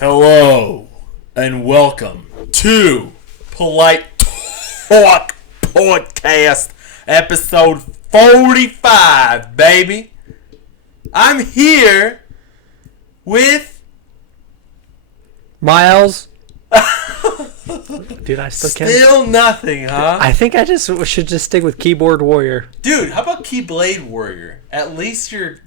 Hello and welcome to Polite Talk Podcast, episode 45, baby. I'm here with Miles. Dude, I still can't. still nothing, huh? I think I should just stick with Keyboard Warrior. Dude, how about Keyblade Warrior? At least you're,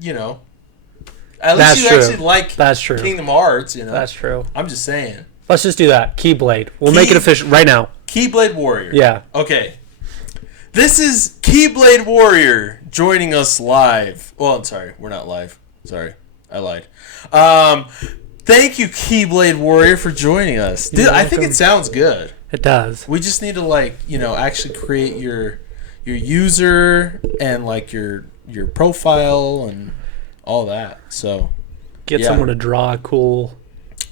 at least That's you true. actually like That's true. Kingdom Hearts, That's true. I'm just saying. Let's just do that. Keyblade. We'll make it official right now. Keyblade Warrior. Yeah. Okay. This is Keyblade Warrior joining us live. Well, I'm sorry. We're not live. Sorry. I lied. Thank you, Keyblade Warrior, for joining us. Dude, I think it sounds good. It does. We just need to, actually create your user and, your profile and all that. So, Get someone to draw a cool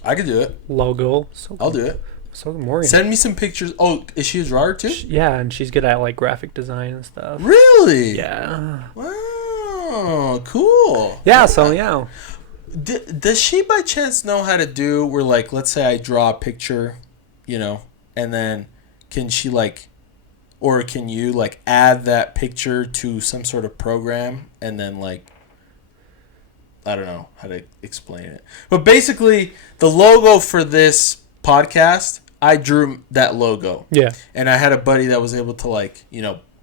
I could do it. logo. I'll do it. So Morgan. Send me some pictures. Oh, is she a drawer, too? Yeah, and she's good at graphic design and stuff. Really? Yeah. Wow. Cool. Yeah, so yeah. Does she by chance know how to do where, let's say I draw a picture, and then can she, or can you, add that picture to some sort of program and then, I don't know how to explain it. But basically, the logo for this podcast, I drew that logo. Yeah. And I had a buddy that was able to,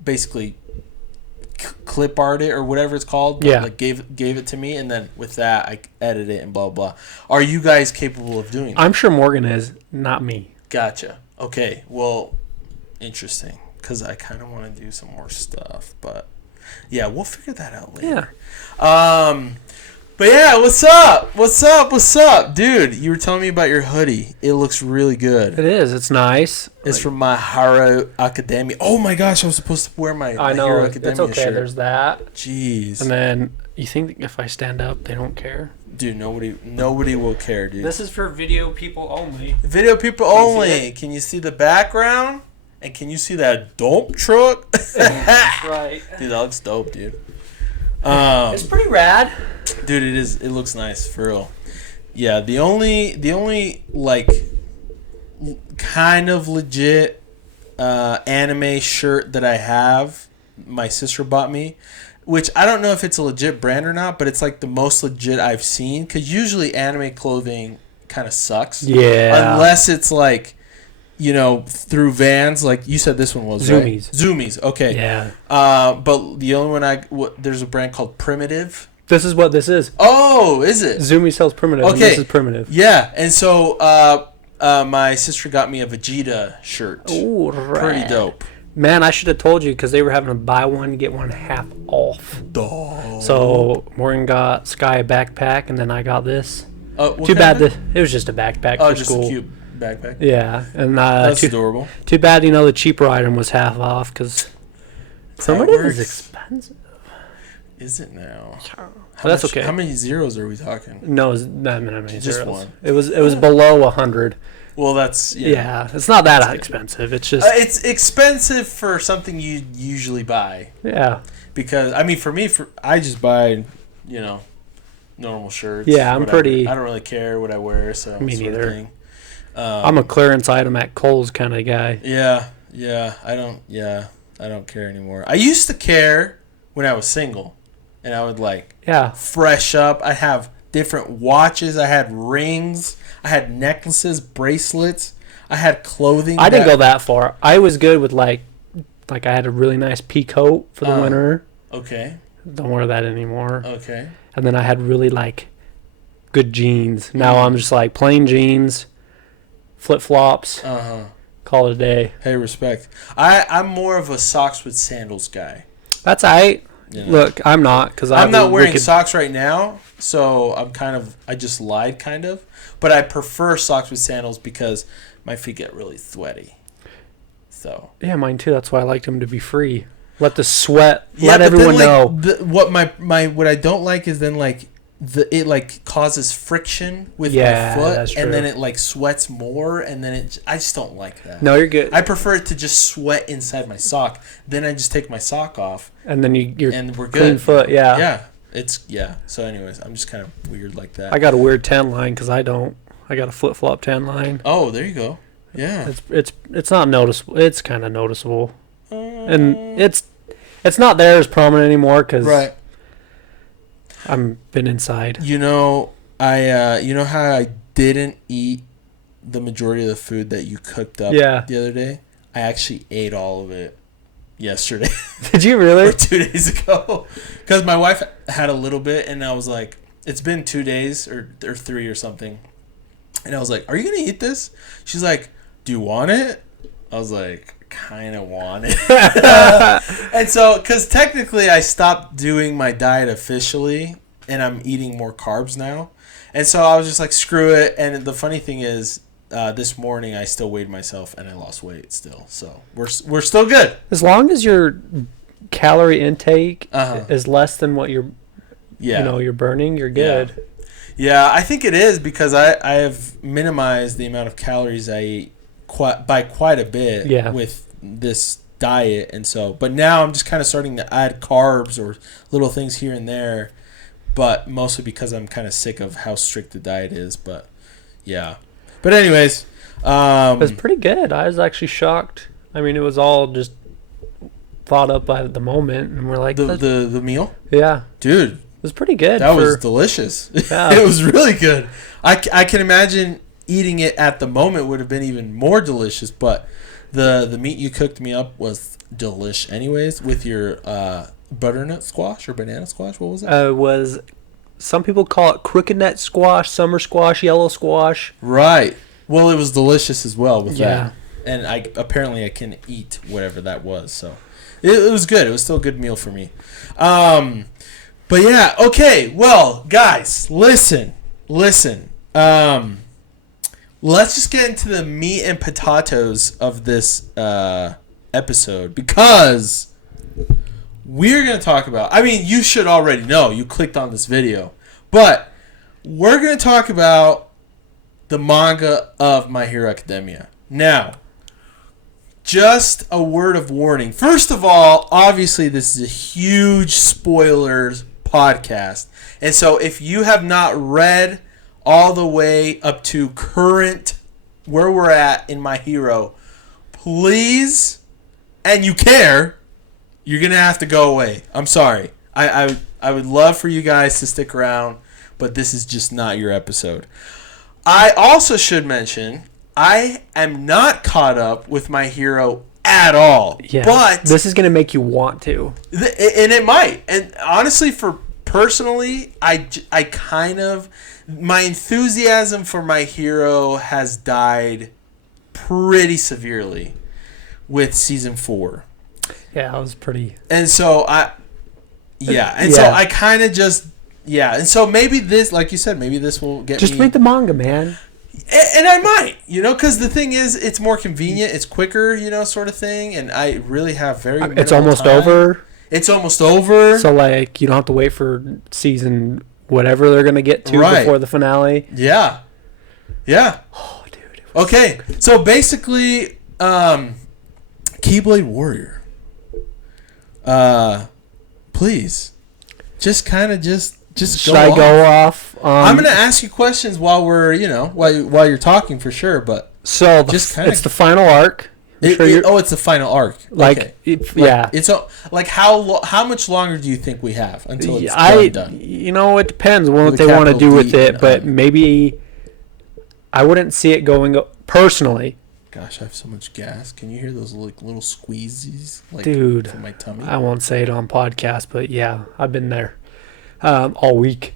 basically clip art it or whatever it's called. Yeah. Gave it to me, and then with that, I edited it and blah, blah. Are you guys capable of doing that? I'm sure Morgan is, not me. Gotcha. Okay. Well, interesting. Because I kind of want to do some more stuff. But, yeah, we'll figure that out later. Yeah. But yeah, what's up? What's up? Dude, you were telling me about your hoodie. It looks really good. It is. It's nice. It's from My Hero Academia. Oh my gosh, I was supposed to wear my Hero Academia it's okay. shirt. There's that. Jeez. And then you think if I stand up, they don't care? Dude, nobody will care, dude. This is for video people only. Video people only. Can you see the background? And can you see that dope truck? That's right. Dude, that looks dope, dude. It's pretty rad. Dude, it is. It looks nice, for real. Yeah, the only kind of legit anime shirt that I have, my sister bought me, which I don't know if it's a legit brand or not, but it's the most legit I've seen, because usually anime clothing kind of sucks. Yeah. Unless it's through Vans, you said this one was, Zoomies. Right? Zoomies, okay. Yeah. But the only one there's a brand called Primitive. This is what this is. Oh, is it? Zoomy sells Primitive. Okay. And this is Primitive. Yeah, and so my sister got me a Vegeta shirt. Ooh, rad. Pretty dope. Man, I should have told you because they were having a buy one, get one half off. Oh. So Morgan got Sky a backpack, and then I got this. Too bad it was just a backpack for just school. a cute backpack. Yeah, and That's adorable. Too bad, the cheaper item was half off because Primitive is expensive. Is it now? That's okay. How many zeros are we talking? No, it's not many Just zeros. one. It was below 100. Well, that's Yeah, it's not that expensive. It's just it's expensive for something you usually buy. Yeah. Because for me, I just buy, normal shirts. Yeah, I'm whatever. pretty. I don't really care what I wear, so Me neither. Thing. I'm a clearance item at Kohl's kind of guy. Yeah, I don't care anymore. I used to care when I was single, and I would fresh up. I have different watches. I had rings. I had necklaces, bracelets. I had clothing. I didn't go that far. I was good with I had a really nice pea coat for the winter. Okay. Don't wear that anymore. Okay. And then I had really good jeans. Now I'm just plain jeans, flip flops. Call it a day. Hey, respect. I'm more of a socks with sandals guy. That's aight. Look, I'm not because I'm not wearing socks right now, so I just lied kind of. But I prefer socks with sandals because my feet get really sweaty. So yeah, mine too. That's why I liked them to be free. Let the sweat. Let everyone know. What I don't like is then it causes friction with my foot, that's true. And then it sweats more, and then I just don't like that. No, you're good. I prefer it to just sweat inside my sock. Then I just take my sock off, and then you're and we're clean good. foot. Yeah. Yeah. So anyways, I'm just kind of weird like that. I got a weird tan line because I don't. I got a flip-flop tan line. Oh, there you go. Yeah. It's not noticeable. It's kind of noticeable. And it's not there as prominent anymore because I'm been inside. You know, you know how I didn't eat the majority of the food that you cooked up the other day? I actually ate all of it yesterday. Did you really? Or 2 days ago. Because my wife had a little bit, and I was like, it's been 2 days or 3 or something. And I was like, are you going to eat this? She's like, do you want it? I was like, kind of want it. And so, because technically I stopped doing my diet officially, and I'm eating more carbs now. And so I was just like, screw it. And the funny thing is, this morning I still weighed myself, and I lost weight still. So we're still good. As long as your calorie intake is less than what you're burning, you're good. Yeah, I think it is because I have minimized the amount of calories I eat by quite a bit with this diet. And so, but now I'm just kind of starting to add carbs or little things here and there, but mostly because I'm kind of sick of how strict the diet is. But yeah. But anyways, it was pretty good. I was actually shocked. I mean, it was all just thought up by the moment, and we're like the meal. Yeah, dude, it was pretty good. That was delicious. Yeah. It was really good. I can imagine eating it at the moment would have been even more delicious. But the meat you cooked me up was delish, anyways. With your butternut squash or banana squash, what was it? Some people call it crooked neck squash, summer squash, yellow squash. Right. Well, it was delicious as well with that. And I can eat whatever that was. So it was good. It was still a good meal for me. But yeah, okay. Well, guys, listen. Let's just get into the meat and potatoes of this episode because we're going to talk about, I mean, you should already know. You clicked on this video. But we're going to talk about the manga of My Hero Academia. Now, just a word of warning. First of all, obviously, this is a huge spoilers podcast. And so if you have not read all the way up to current where we're at in My Hero, please, and you care, you're going to have to go away. I'm sorry. I would love for you guys to stick around, but this is just not your episode. I also should mention, I am not caught up with My Hero at all. Yeah, but this is going to make you want to. And it might. And honestly, personally, I kind of, my enthusiasm for My Hero has died pretty severely with season 4. Yeah, I was pretty. And so so I kind of just, and so maybe this, like you said, maybe this will get just read the manga, man. And I might, because the thing is, it's more convenient, it's quicker, sort of thing, and I really have very minimal It's almost time. over. It's almost over. So, like, you don't have to wait for season whatever they're going to get to before the finale. Yeah. Oh, dude. Okay, so basically, Keyblade Warrior. Please, just should I go off? I'm gonna ask you questions while we're while you're talking for sure, but so it's the final arc. It's the final arc. Like, okay. It's like how much longer do you think we have until it's done? It depends on what they want to do with it, but maybe I wouldn't see it going personally. Gosh, I have so much gas. Can you hear those little squeezes? Dude, from my tummy? I won't say it on podcast, but yeah, I've been there all week.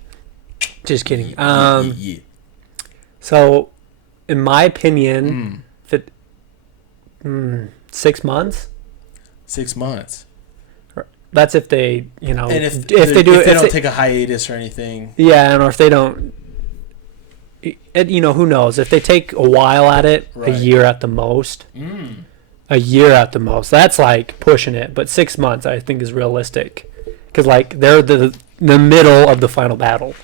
Just kidding. So, in my opinion, 6 months. 6 months. That's if they, and if they don't take a hiatus or anything. Yeah, or if they don't. Who knows? If they take a while at it, a year at the most. A year at the most. That's like pushing it. But 6 months, I think, is realistic. Because, they're the middle of the final battle.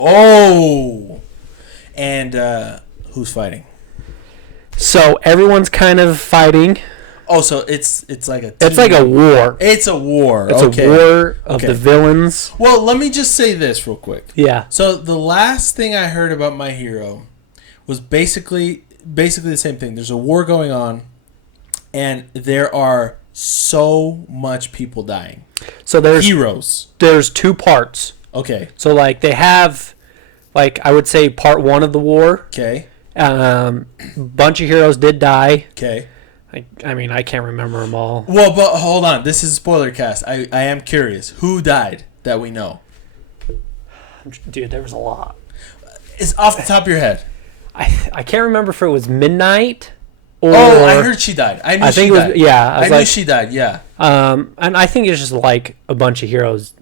Oh! And who's fighting? So, everyone's kind of fighting. Oh, so it's like a team. It's like a war. It's a war. It's a war of the villains. Well, let me just say this real quick. Yeah. So the last thing I heard about My Hero was basically the same thing. There's a war going on, and there are so much people dying. So there's heroes. There's 2 parts. Okay. So like they have, like I would say, part 1 of the war. Okay. Bunch of heroes did die. Okay. I mean, I can't remember them all. Well, but hold on. This is a spoiler cast. I am curious. Who died that we know? Dude, there was a lot. It's off the top of your head. I can't remember if it was Midnight or... Oh, I heard she died. I knew she died. I knew she died, yeah. And I think it's just like a bunch of heroes,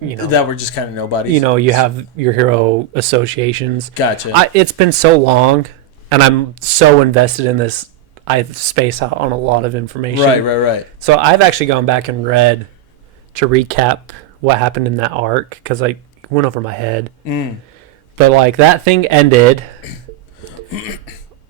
that were just kind of nobodies. You have your hero associations. Gotcha. It's been so long, and I'm so invested in this. I space out on a lot of information. Right. So I've actually gone back and read to recap what happened in that arc, because I went over my head. But like that thing ended.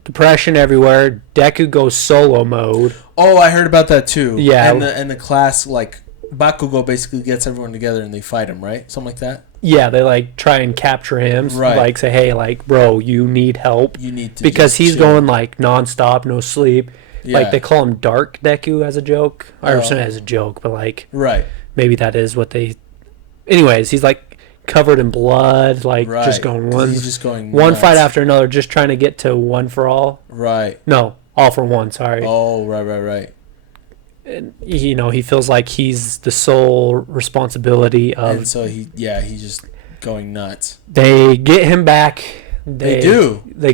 Depression everywhere. Deku goes solo mode. Oh, I heard about that too. Yeah. And the class, like, Bakugo basically gets everyone together and they fight him, right? Something like that? Yeah, they like try and capture him. Right. Like say, hey, like, bro, you need help. You need to, because he's chill. going like nonstop, no sleep. Yeah. Like they call him Dark Deku as a joke. I understand it as a joke, but like, right. Maybe that is what they. Anyways, he's like covered in blood, like just going one fight after another, just trying to get to one for all. Right. No, all for one. Sorry. Oh, right. And, he feels like he's the sole responsibility of. And so he's just going nuts. They get him back. They do. They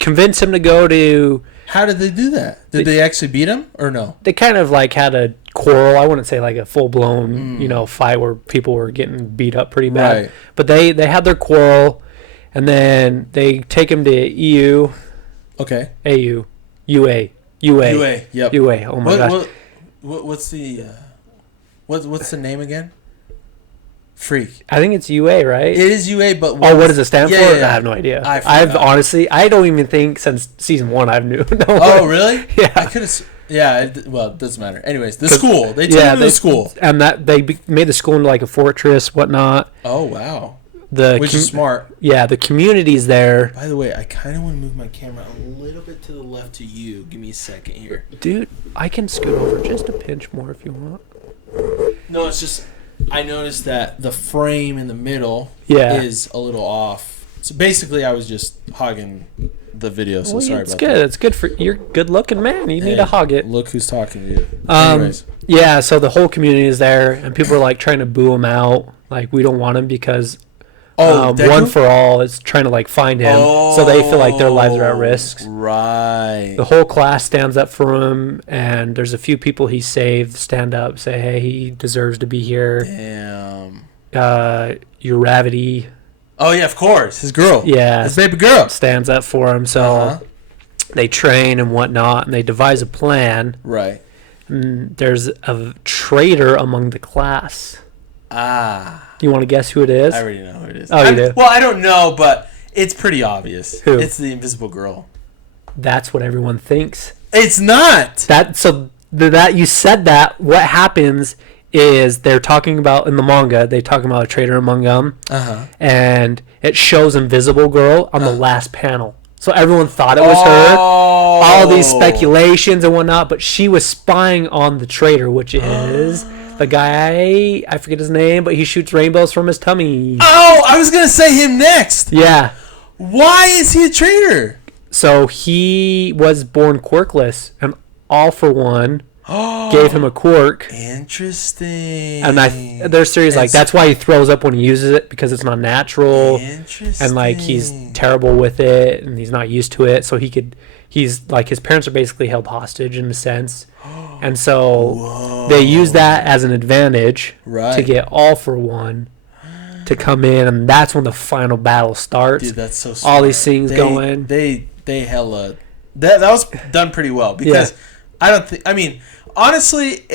convince him to go to. How did they do that? Did they actually beat him or no? They kind of like had a quarrel. I wouldn't say like a full blown fight where people were getting beat up pretty bad. Right. But they had their quarrel, and then they take him to EU. Okay. UA. Yep. UA. Oh my gosh. What's the what's the name again? Freak. I think it's UA, right? It is UA, but what does it stand for? Yeah. I have no idea. I've honestly, I don't even think since season 1 I've knew. Oh, really? Yeah. I could have. Yeah. It doesn't matter. Anyways, the school. They took him to the school, and that they made the school into like a fortress, whatnot. Oh wow. Which is smart. Yeah, the community's there. By the way, I kind of want to move my camera a little bit to the left to you. Give me a second here. Dude, I can scoot over just a pinch more if you want. No, it's just I noticed that the frame in the middle is a little off. So basically, I was just hogging the video, so sorry about that. It's good for you're a good looking man. You need to hog it. Look who's talking to you. Anyways. Yeah, so the whole community is there, and people are like trying to boo him out. Like, we don't want him because One for All is trying to like find him, so they feel like their lives are at risk. Right. The whole class stands up for him, and there's a few people he saved stand up, say, hey, he deserves to be here. Damn. Uravity. Oh yeah, of course, his girl. Yeah, his baby girl stands up for him. So they train and whatnot, and they devise a plan. Right. And there's a traitor among the class. You want to guess who it is? I already know who it is. Oh, you do? Well, I don't know, but it's pretty obvious. Who? It's the Invisible Girl. That's what everyone thinks. It's not. That you said that. What happens is they're talking about in the manga. They talking about a traitor among them, and it shows Invisible Girl on the last panel. So everyone thought it was her. All these speculations and whatnot, but she was spying on the traitor, which is the guy, I forget his name, but he shoots rainbows from his tummy. Oh, I was going to say him next. Yeah. Why is he a traitor? So he was born quirkless, and All for One gave him a quirk. Interesting. And there's theories like that's why he throws up when he uses it, because it's not natural. Interesting. And like he's terrible with it, and he's not used to it, so he's like his parents are basically held hostage in a sense. And so they use that as an advantage to get All for One to come in, and that's when the final battle starts. Dude, that's so smart. All these things going. They hella that was done pretty well, because I don't think, I mean, honestly,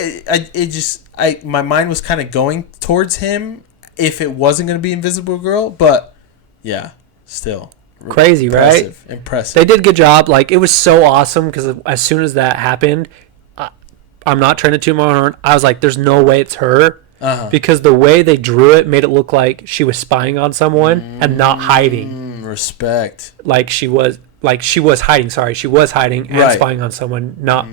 my mind was kind of going towards him if it wasn't going to be Invisible Girl, but yeah, still crazy, right? Impressive. They did a good job. Like, it was so awesome, because as soon as that happened, I'm not trying to toot my own horn. I was like, there's no way it's her, because the way they drew it made it look like she was spying on someone and not hiding. respect. Like she was hiding. Sorry, she was hiding and Right. spying on someone, not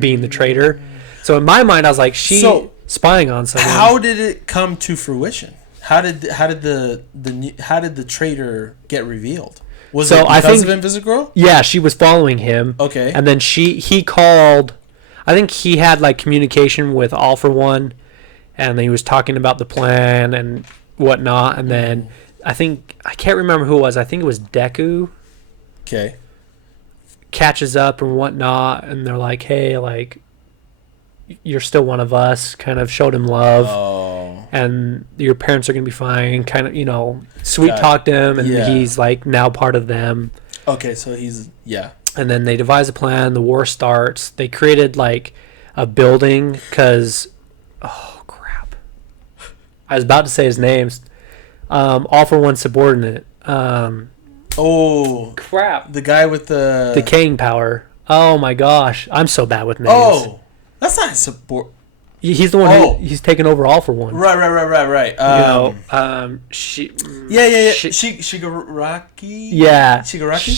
being the traitor. So in my mind, I was like, spying on someone. How did it come to fruition? How did the traitor get revealed? Was it because of Invisigirl? Yeah, she was following him. Okay. And then he called. I think he had like communication with All for One, and he was talking about the plan and whatnot. And then I can't remember who it was. I think it was Deku. Okay. Catches up and whatnot, and they're like, "Hey, like, you're still one of us." Kind of showed him love. Oh. And your parents are gonna be fine. Kind of, sweet talked him, and he's like now part of them. Okay, so he's And then they devise a plan. The war starts. They created like a building because, oh crap, I was about to say his names. All for One subordinate. Oh crap! The guy with the decaying power. Oh my gosh, I'm so bad with names. Oh, that's not support. He's the one he's taken over All for One. Right. Yeah. Shigaraki. Yeah. Shigaraki.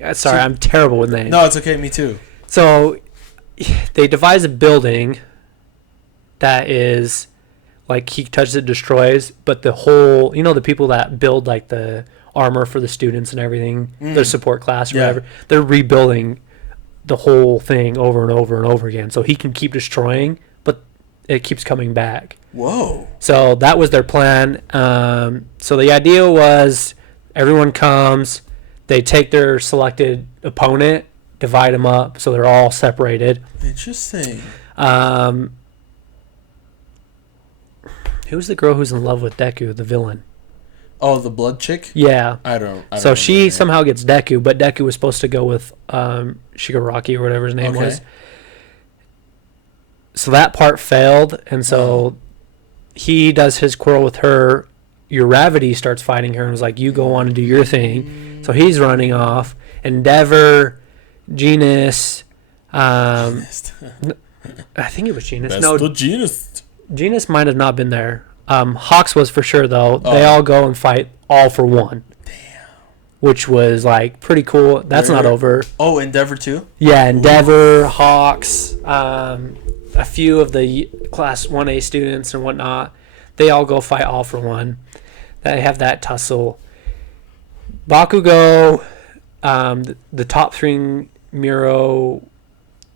Shigaraki. Sorry, I'm terrible with names. No, it's okay. Me too. So they devise a building that is like he touches it, destroys, but the whole, the people that build like the armor for the students and everything, their support class or whatever, they're rebuilding the whole thing over and over and over again. So he can keep destroying, but it keeps coming back. Whoa. So that was their plan. So the idea was everyone comes, they take their selected opponent, divide them up so they're all separated. Interesting. Who's the girl who's in love with Deku, the villain? Oh, the blood chick? Yeah. I don't so she somehow gets Deku, but Deku was supposed to go with Shigaraki or whatever his name was. So that part failed, and so he does his quarrel with her. Uravity starts fighting her and was like, you go on and do your thing. So he's running off. Endeavor, Genus, I think it was Genus. Genus. Genus might have not been there. Hawks was for sure, though. They all go and fight All for One. Damn. Which was, like, pretty cool. That's not over. Oh, Endeavor, too? Yeah, Endeavor, Hawks, a few of the Class 1A students and whatnot. They all go fight All for One. They have that tussle. Bakugo, the top three, Miro,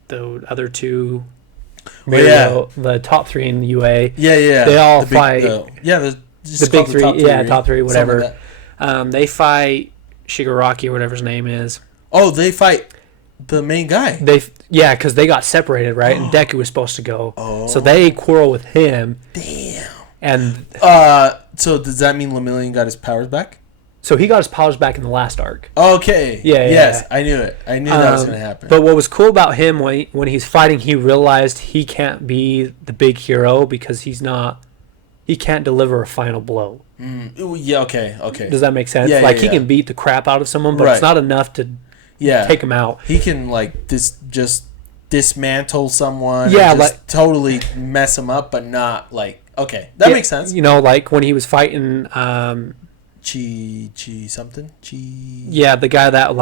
the other two... the top three in the UA. Yeah. They all fight. The big three. Top three, whatever. Like they fight Shigaraki or whatever his name is. Oh, they fight the main guy. Because they got separated, right? And Deku was supposed to go. Oh. So they quarrel with him. Damn. And so does that mean Lemillion got his powers back? So he got his powers back in the last arc. Okay. Yes, I knew it. I knew that was going to happen. But what was cool about him when he's fighting, he realized he can't be the big hero because he can't deliver a final blow. Yeah, okay. Does that make sense? Yeah, he can beat the crap out of someone, but it's not enough to take him out. He can just dismantle someone. Yeah, and totally mess them up, but not okay. That makes sense. When he was fighting Chi something? Yeah, the guy that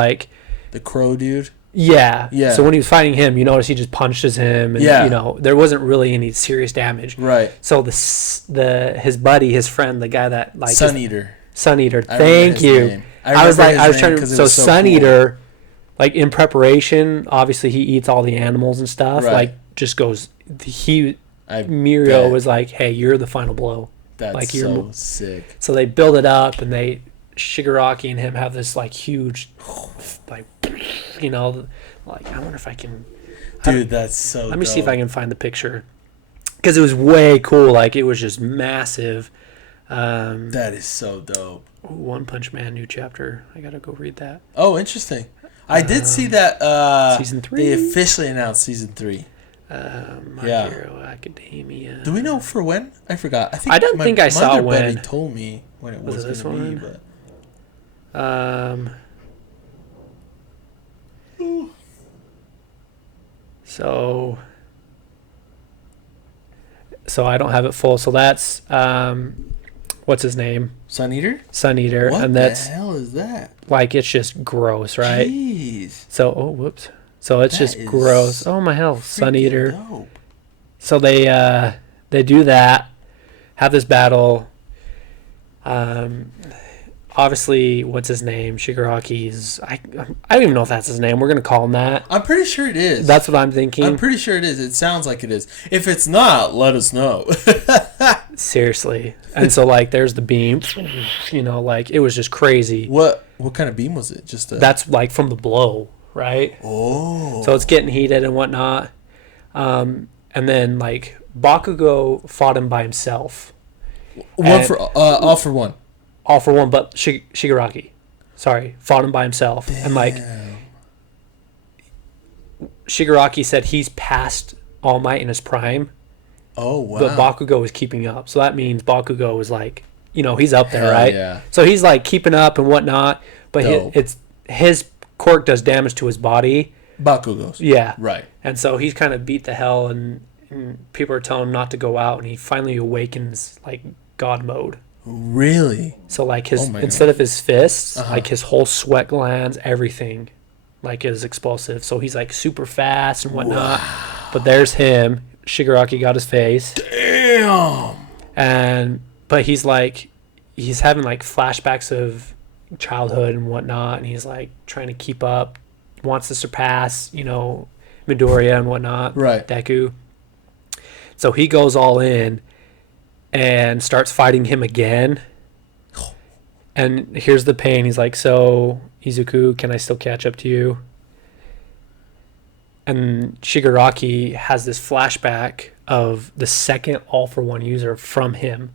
the crow dude. Yeah. So when he was fighting him, you notice he just punches him, and there wasn't really any serious damage. Right. So his buddy, his friend, the guy that Sun Eater. Thank you. I was trying to. So Sun Eater, in preparation, obviously he eats all the animals and stuff. Right. Just goes. Mirio was like, "Hey, you're the final blow." That's so sick. So they build it up, and Shigaraki and him have this huge, I wonder if I can. Dude, that's so. Let me see if I can find the picture, because it was way cool. It was just massive. That is so dope. One Punch Man new chapter. I gotta go read that. Oh, interesting. I did see that. Season 3. They officially announced season 3. My Hero Academia. Do we know for when? I forgot. I don't think I saw when. Betty told me when it was going to be, but. So I don't have it full. So that's what's his name? Sun Eater? Sun Eater. What and the that's hell is that? like, it's just gross, right? Jeez. So, whoops. So it's That just is gross. Oh my hell, Sun freaking Eater. dope. So they do that, have this battle. Obviously, what's his name? Shigaraki's. I don't even know if that's his name. We're gonna call him that. I'm pretty sure it is. That's what I'm thinking. I'm pretty sure it is. It sounds like it is. If it's not, let us know. Seriously. And so like, there's the beam. You know, like it was just crazy. What kind of beam was it? Just that's like from the blow, right? Oh. So it's getting heated and whatnot. And then like Bakugo fought him by himself. All for one. All for one, but Shigaraki, fought him by himself. Damn. And like Shigaraki said he's past All Might in his prime. Oh wow. But Bakugo is keeping up. So that means Bakugo is like, you know, he's up there, Hell right? yeah. So he's like keeping up and whatnot, but his quirk does damage to his body. Bakugo's. Yeah. Right. And so he's kind of beat the hell, and people are telling him not to go out, and he finally awakens like God mode. Really? So like instead of his fists, like his whole sweat glands, everything, like is explosive. So he's like super fast and whatnot. Wow. But there's him. Shigaraki got his face. Damn. But he's having like flashbacks of childhood and whatnot, and he's like trying to keep up, wants to surpass, you know, Midoriya and whatnot. Right. Deku. So he goes all in and starts fighting him again. And here's the pain. He's like, so, Izuku, can I still catch up to you? And Shigaraki has this flashback of the second all-for-one user from him.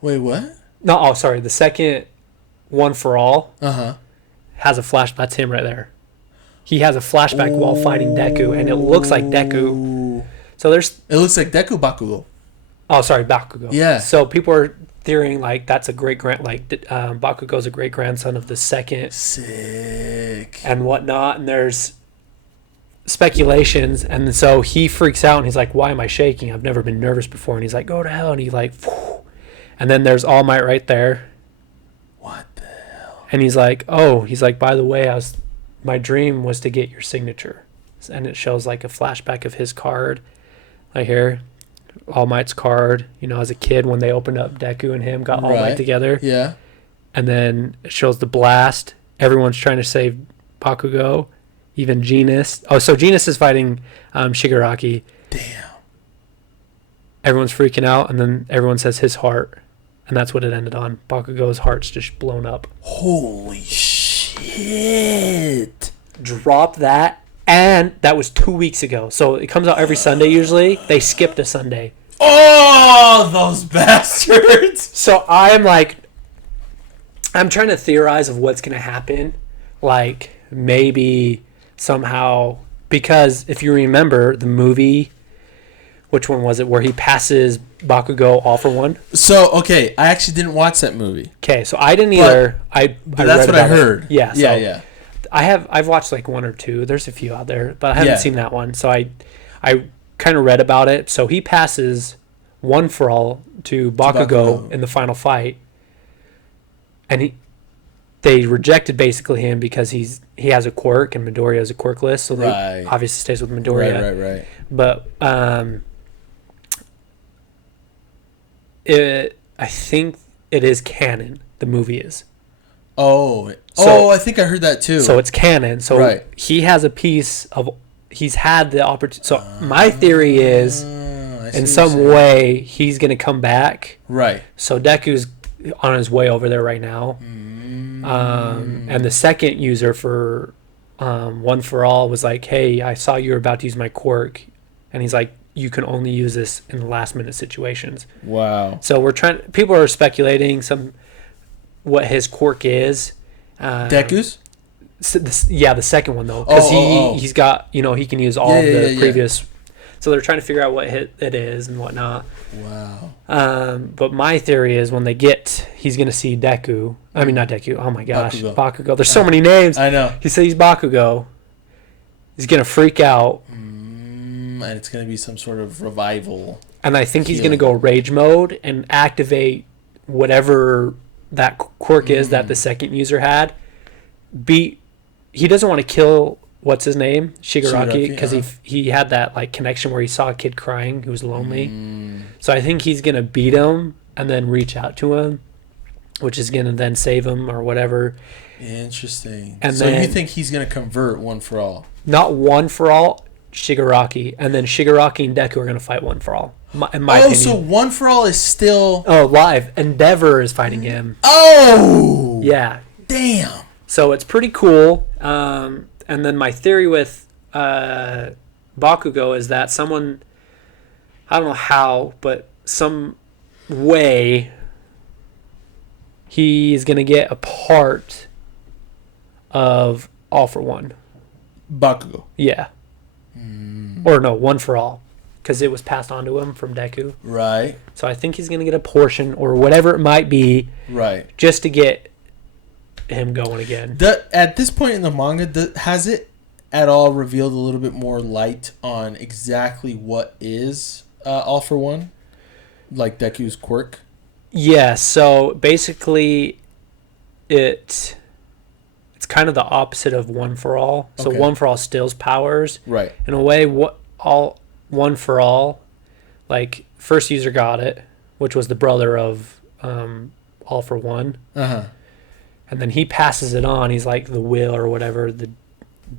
Wait, what? No, the second one-for-all has a flashback. That's him right there. He has a flashback while fighting Deku, and it looks like Deku. So it looks like Deku Bakugo. Oh, sorry, Bakugo. Yeah. So people are theorying like that's a Bakugo's a great grandson of the second. Sick. And whatnot, and there's speculations, and so he freaks out and he's like, "Why am I shaking? I've never been nervous before." And he's like, "Go to hell!" And he like, whew. And then there's All Might right there. What the hell? And he's like, by the way, my dream was to get your signature, and it shows like a flashback of his card, right here. All Might's card, you know, as a kid when they opened up Deku and him got All Might together. Yeah. And then it shows the blast. Everyone's trying to save Bakugo. Even Genis. Oh, so Genis is fighting Shigaraki. Damn. Everyone's freaking out, and then everyone says his heart. And that's what it ended on. Bakugo's heart's just blown up. Holy shit. Drop that. And that was 2 weeks ago. So it comes out every Sunday usually. They skipped a Sunday. Oh, those bastards. So I'm trying to theorize of what's going to happen. Like, maybe somehow, because if you remember the movie, which one was it, where he passes Bakugo all for one? So, okay, I actually didn't watch that movie. Okay, so I didn't either. But that's what I heard. Yeah. So yeah. I've watched like one or two. There's a few out there, but I haven't seen that one. So I kind of read about it. So he passes one for all to Bakugo in the final fight, and they rejected basically him because he has a quirk and Midoriya has a quirkless. So they obviously stays with Midoriya. Right. But I think it is canon. The movie is. I think I heard that too. So it's canon. So he has a piece of. He's had the opportunity. So my theory is, in some way, he's gonna come back. Right. So Deku's on his way over there right now. And the second user for One for All was like, "Hey, I saw you were about to use my quirk," and he's like, "You can only use this in last minute situations." Wow. So people are speculating what his quirk is. Deku's? The second one though, because he's got, he can use all the previous. So they're trying to figure out what it is and whatnot. Wow. But my theory is when he's gonna see Deku. I mean, not Deku. Oh my gosh, Bakugo. There's so many names. I know. He sees Bakugo. He's gonna freak out. And it's gonna be some sort of revival. And I think he's going to go rage mode and activate whatever that quirk is that the second user had. He doesn't want to kill what's his name, Shigaraki, because he had that like connection where he saw a kid crying who was lonely. So I think he's going to beat him and then reach out to him, which is going to then save him or whatever. Interesting. And so then, you think he's going to convert one for all? Not one for all, Shigaraki, and then Shigaraki and Deku are going to fight one for all. In my opinion. So one for all is still live. Endeavor is fighting him. Oh, yeah. Damn. So it's pretty cool. And then my theory with Bakugo is that someone, I don't know how, but some way he's going to get a part of All for One. Bakugo. Yeah. Or no, One for All. Because it was passed on to him from Deku. Right. So I think he's going to get a portion or whatever it might be. Right. Just to get him going again. At this point in the manga, has it at all revealed a little bit more light on exactly what is All for One? Like Deku's quirk? Yeah, so basically it's kind of the opposite of One for All. So One for All steals powers. Right. In a way, One for All, like first user got it, which was the brother of All for One. Uh-huh. And then he passes it on. He's like the will or whatever,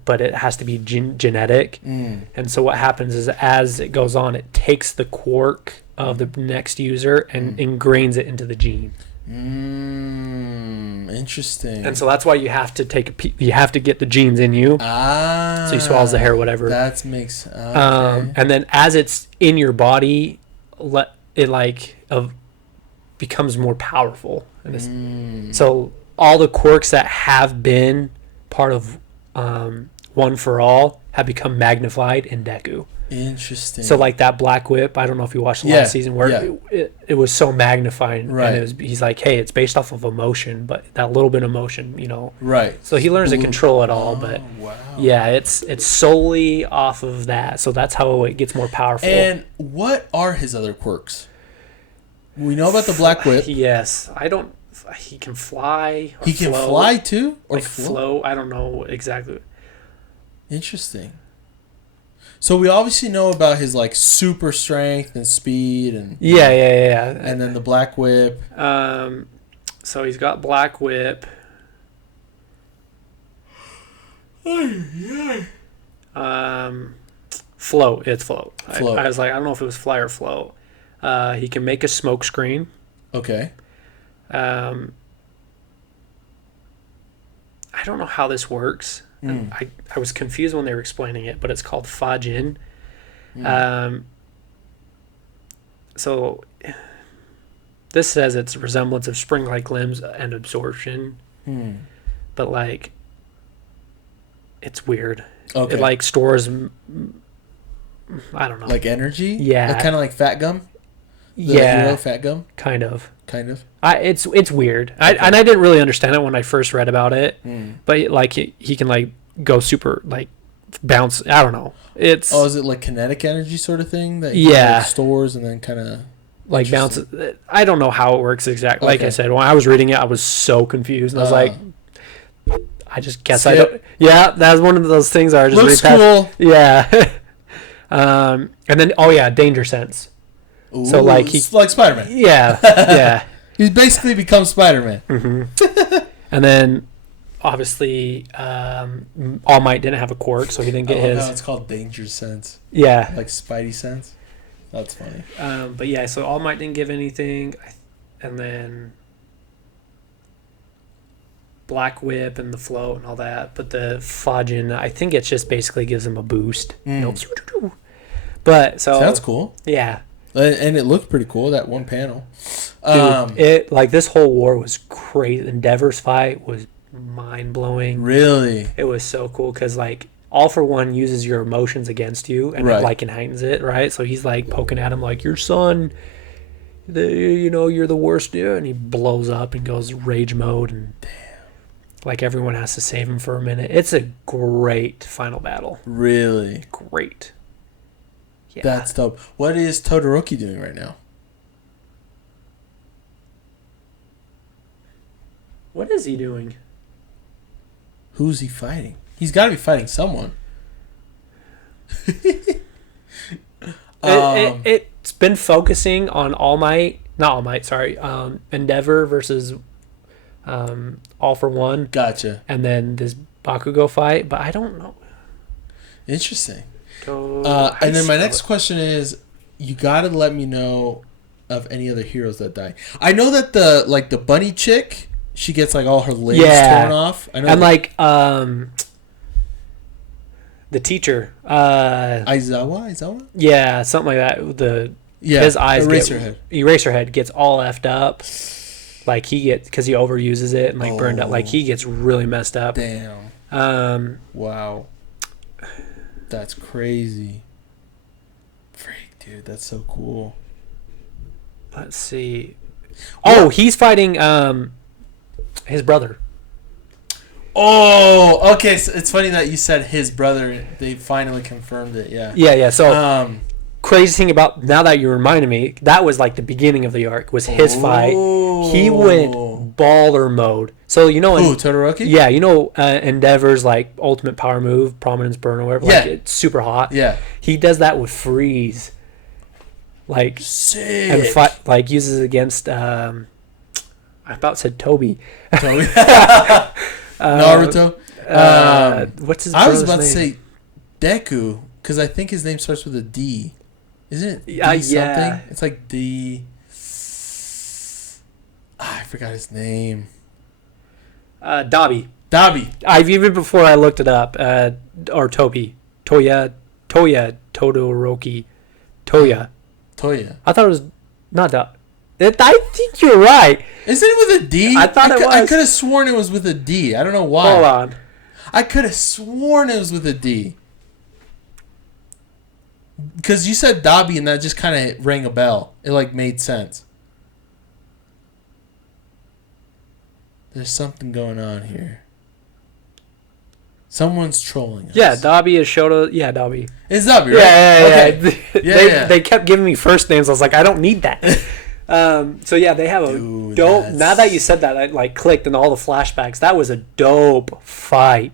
but it has to be genetic. And so what happens is as it goes on, it takes the quirk of the next user and ingrains it into the gene. Interesting. And so that's why you have to you have to get the genes in you. So he swallows the hair, whatever. That makes. Okay. And then as it's in your body, it becomes more powerful. So all the quirks that have been part of One for All have become magnified in Deku. Interesting. So like that Black Whip, I don't know if you watched the last season where it was so magnified. Right. And he's like, hey, it's based off of emotion, but that little bit of emotion, Right. So he learns to control it all, but wow. yeah, it's solely off of that. So that's how it gets more powerful. And what are his other quirks? We know about the Black Whip. Yes. He can fly. He can fly too? Or float? I don't know exactly. Interesting. So we obviously know about his like super strength and speed and yeah. And then the Black Whip. So he's got Black Whip. Float. It's float. I was like, I don't know if it was fly or float. He can make a smoke screen. Okay. I don't know how this works. I was confused when they were explaining it, but it's called Fajin. So this says it's resemblance of spring-like limbs and absorption. But like it's weird. Okay. It like stores I don't know. Like energy? Yeah. Kind of like fat gum? Yeah. Fat gum? Kind of. It's weird. Okay. And I didn't really understand it when I first read about it. But like he can like go super like bounce. I don't know. Is it like kinetic energy sort of thing that stores and then kind of like bounces? I don't know how it works exactly. Like I said, when I was reading it, I was so confused. And I was like, I just guess I don't. Yeah, that's one of those things I just looks cool. Yeah. And then danger sense. Ooh, so like he's like Spider-Man. Yeah, yeah. He's basically become Spider-Man. And then obviously All Might didn't have a quirk, so he didn't get his. It's called danger sense. Yeah, like Spidey sense. That's funny. But yeah, so All Might didn't give anything, and then Black Whip and the float and all that. But the Fajin, I think it just basically gives him a boost. But so sounds cool. Yeah. And it looked pretty cool, that one panel. Dude, it like this whole war was crazy. Endeavor's fight was mind blowing. Really? It was so cool because like All for One uses your emotions against you and it like enlightens it, right? So he's like poking at him like your son, you're the worst, and he blows up and goes rage mode and like everyone has to save him for a minute. It's a great final battle. Really? Great. Yeah. That's dope. What is Todoroki doing right now? What is he doing? Who's he fighting? He's got to be fighting someone. It's been focusing on Endeavor versus All for One. Gotcha. And then this Bakugo fight, but I don't know. Interesting. And then my next question is, you got to let me know of any other heroes that die. I know that the bunny chick, she gets like all her legs torn off. I know. And like the teacher, Aizawa? Yeah, something like that. His eyes Eraserhead gets all effed up. Like because he overuses it and like burned up. Like he gets really messed up. Damn. Wow. That's crazy. Freak, dude, that's so cool. Let's see. Oh, he's fighting his brother. Oh, okay. So it's funny that you said his brother. They finally confirmed it. Yeah. Yeah. So crazy thing about, now that you reminded me, that was like the beginning of the arc. Was his fight. He went baller mode. So who, Todoroki? Yeah, Endeavor's like ultimate power move, Prominence Burn or whatever. Yeah. Like it's super hot. Yeah. He does that with Freeze. Like sick. And uses it against I about said Toby. Naruto. What's his brother's name? I was about to say Deku, because I think his name starts with a D. Isn't it D something? Yeah. It's like D. I forgot his name. Dabi. Dabi. Even before I looked it up, or Toby. Todoroki. Toya. I thought it was not that. I think you're right. Isn't it with a D? I thought it was. I could have sworn it was with a D. I don't know why. Hold on. I could have sworn it was with a D. Because you said Dabi and that just kind of rang a bell. It like made sense. There's something going on here. Someone's trolling us. Yeah, Dabi is Shoto. Yeah, Dabi. It's Dabi, right? Yeah. They kept giving me first names. I was like, I don't need that. So yeah, they have a dope. That's... Now that you said that, I like clicked and all the flashbacks. That was a dope fight.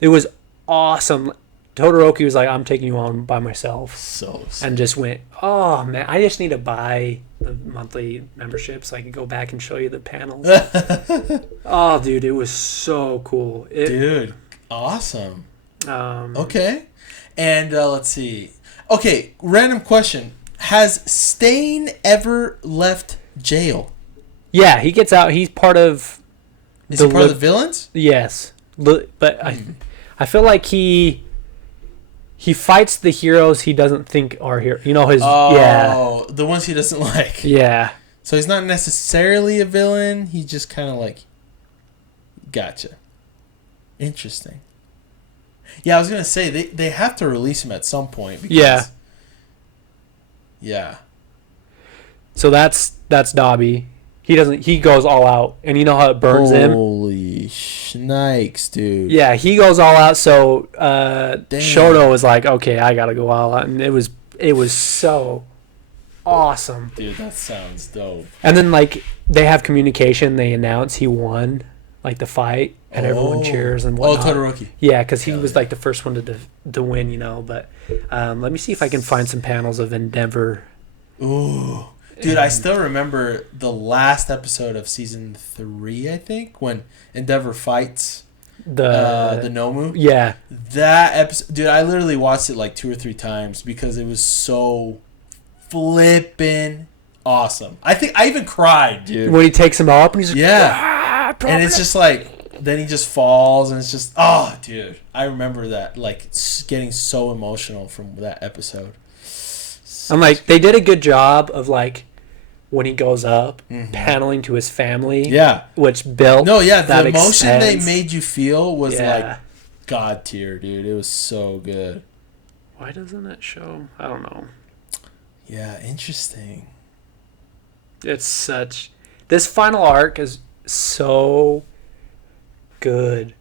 It was awesome. Todoroki was like, I'm taking you on by myself. So sick. And just went, oh man, I just need to buy the monthly membership so I can go back and show you the panels. Oh, dude, it was so cool. Dude, awesome. Okay. And let's see. Okay, random question. Has Stain ever left jail? Yeah, he gets out. He's part of... Is he part of the villains? Yes. But I feel like he fights the heroes he doesn't think are here. The ones he doesn't like. Yeah. So he's not necessarily a villain. He just kind of like... Gotcha. Interesting. Yeah, I was going to say, they have to release him at some point. Because, yeah. So that's Dabi. He goes all out. And you know how it burns him? Holy shnikes, dude. Yeah, he goes all out. So Shoto was like, okay, I got to go all out. And it was so awesome. Dude, that sounds dope. And then, like, they have communication. They announce he won, like, the fight. And everyone cheers and whatnot. Todoroki. Yeah, because he was, like, the first one to win, But let me see if I can find some panels of Endeavor. Ooh. Dude, I still remember the last episode of season 3, I think, when Endeavor fights the Nomu. Yeah. That episode, dude, I literally watched it like 2 or 3 times because it was so flippin' awesome. I think I even cried, dude. When he takes him up and he's like, and it's just like, then he just falls and it's just, oh, dude. I remember that, like, getting so emotional from that episode. I'm like, they did a good job of, like, when he goes up, paneling to his family. Yeah. Which built the emotion they made you feel was like God tier, dude. It was so good. Why doesn't it show? I don't know. Yeah, interesting. This final arc is so good.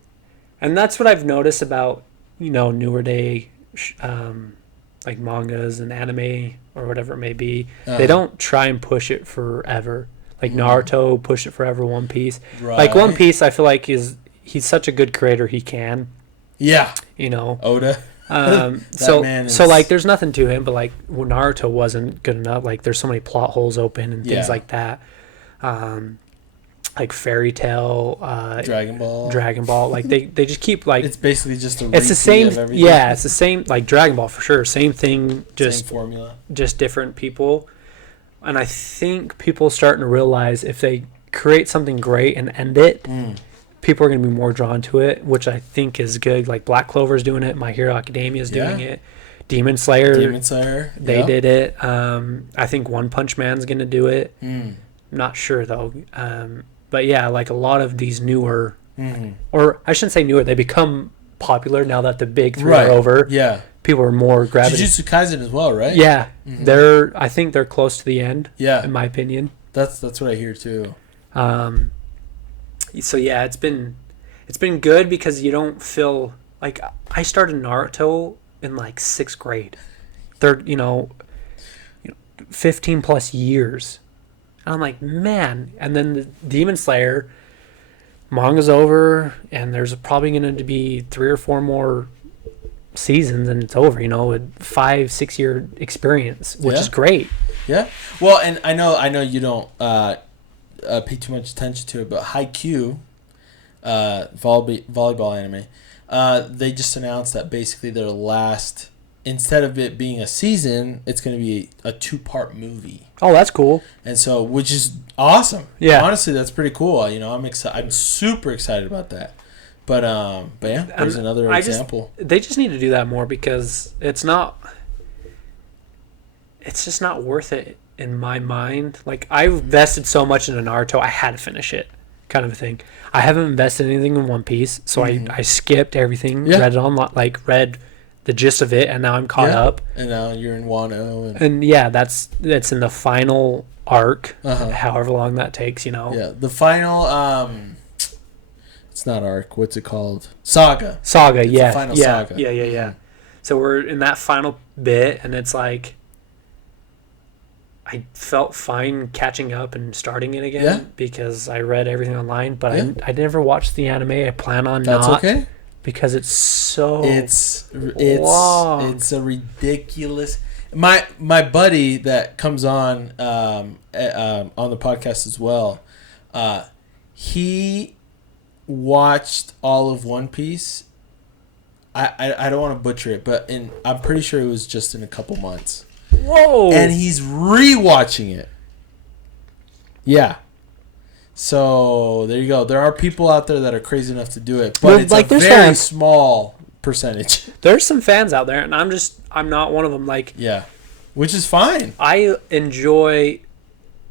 And that's what I've noticed about, Newer Day like mangas and anime or whatever it may be, they don't try and push it forever. Like Naruto pushed it forever, One Piece. Right. Like One Piece, I feel like he's such a good creator. He can. Yeah. You know. Oda. So like there's nothing to him, but like Naruto wasn't good enough. Like there's so many plot holes open and things like that. Like Fairy Tale, Dragon Ball. Like they just keep like it's basically just a it's the same. Of everything. Yeah, it's the same. Like Dragon Ball for sure. Same thing. Just same formula. Just different people. And I think people are starting to realize if they create something great and end it, people are going to be more drawn to it, which I think is good. Like Black Clover's doing it. My Hero Academia is doing it. Demon Slayer. They did it. I think One Punch Man's going to do it. Not sure, though. But yeah, like a lot of these newer, or I shouldn't say newer, they become popular now that the big three are over. Yeah. People are more gravitating. Jujutsu Kaisen as well, right? Yeah. I think they're close to the end. Yeah. In my opinion. That's what I hear too. So yeah, it's been good because you don't feel like I started Naruto in like 6th grade. 15 plus years. And I'm like, man. And then the Demon Slayer manga's over, and there's probably going to be 3 or 4 more seasons, and it's over. A 5-6 year experience, which is great. Yeah. Well, and I know you don't pay too much attention to it, but Haikyuu, volleyball anime, they just announced that basically their last, instead of it being a season, it's going to be a 2-part movie. Oh, that's cool. And so, which is awesome. Yeah. Honestly, that's pretty cool. I'm super excited about that. But yeah, there's another example. They just need to do that more because it's just not worth it in my mind. Like, I invested so much in Naruto, I had to finish it, kind of a thing. I haven't invested anything in One Piece, so I skipped everything, read it on, like read the gist of it, and now I'm caught up. And now you're in Wano. And yeah, that's in the final arc, however long that takes, Yeah, the final, it's not arc, what's it called? Saga, it's the final saga. Yeah. So we're in that final bit, and it's like, I felt fine catching up and starting it again because I read everything online, but I never watched the anime. I plan on not. That's okay. Because it's so long. It's a ridiculous. My buddy that comes on the podcast as well, he watched all of One Piece. I don't want to butcher it, but I'm pretty sure it was just in a couple months. Whoa! And he's rewatching it. Yeah. So there you go. There are people out there that are crazy enough to do it, but it's like a very small percentage. There's some fans out there, and I'm not one of them. Like, yeah, which is fine. I enjoy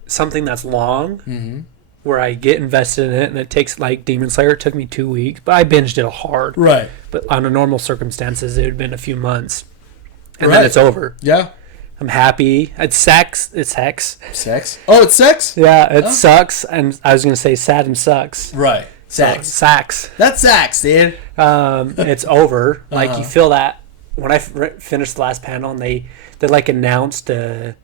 something that's long, where I get invested in it, and it takes, like Demon Slayer. It took me 2 weeks, but I binged it hard. Right. But under normal circumstances, it had been a few months, and then it's over. Yeah. I'm happy. It's sex. It's sex. Sex? Oh, it's sex? Yeah, it sucks. And I was going to say sad and sucks. Right. Sax. That's sax, dude. It's over. Like, you feel that. When I finished the last panel, and they like announced a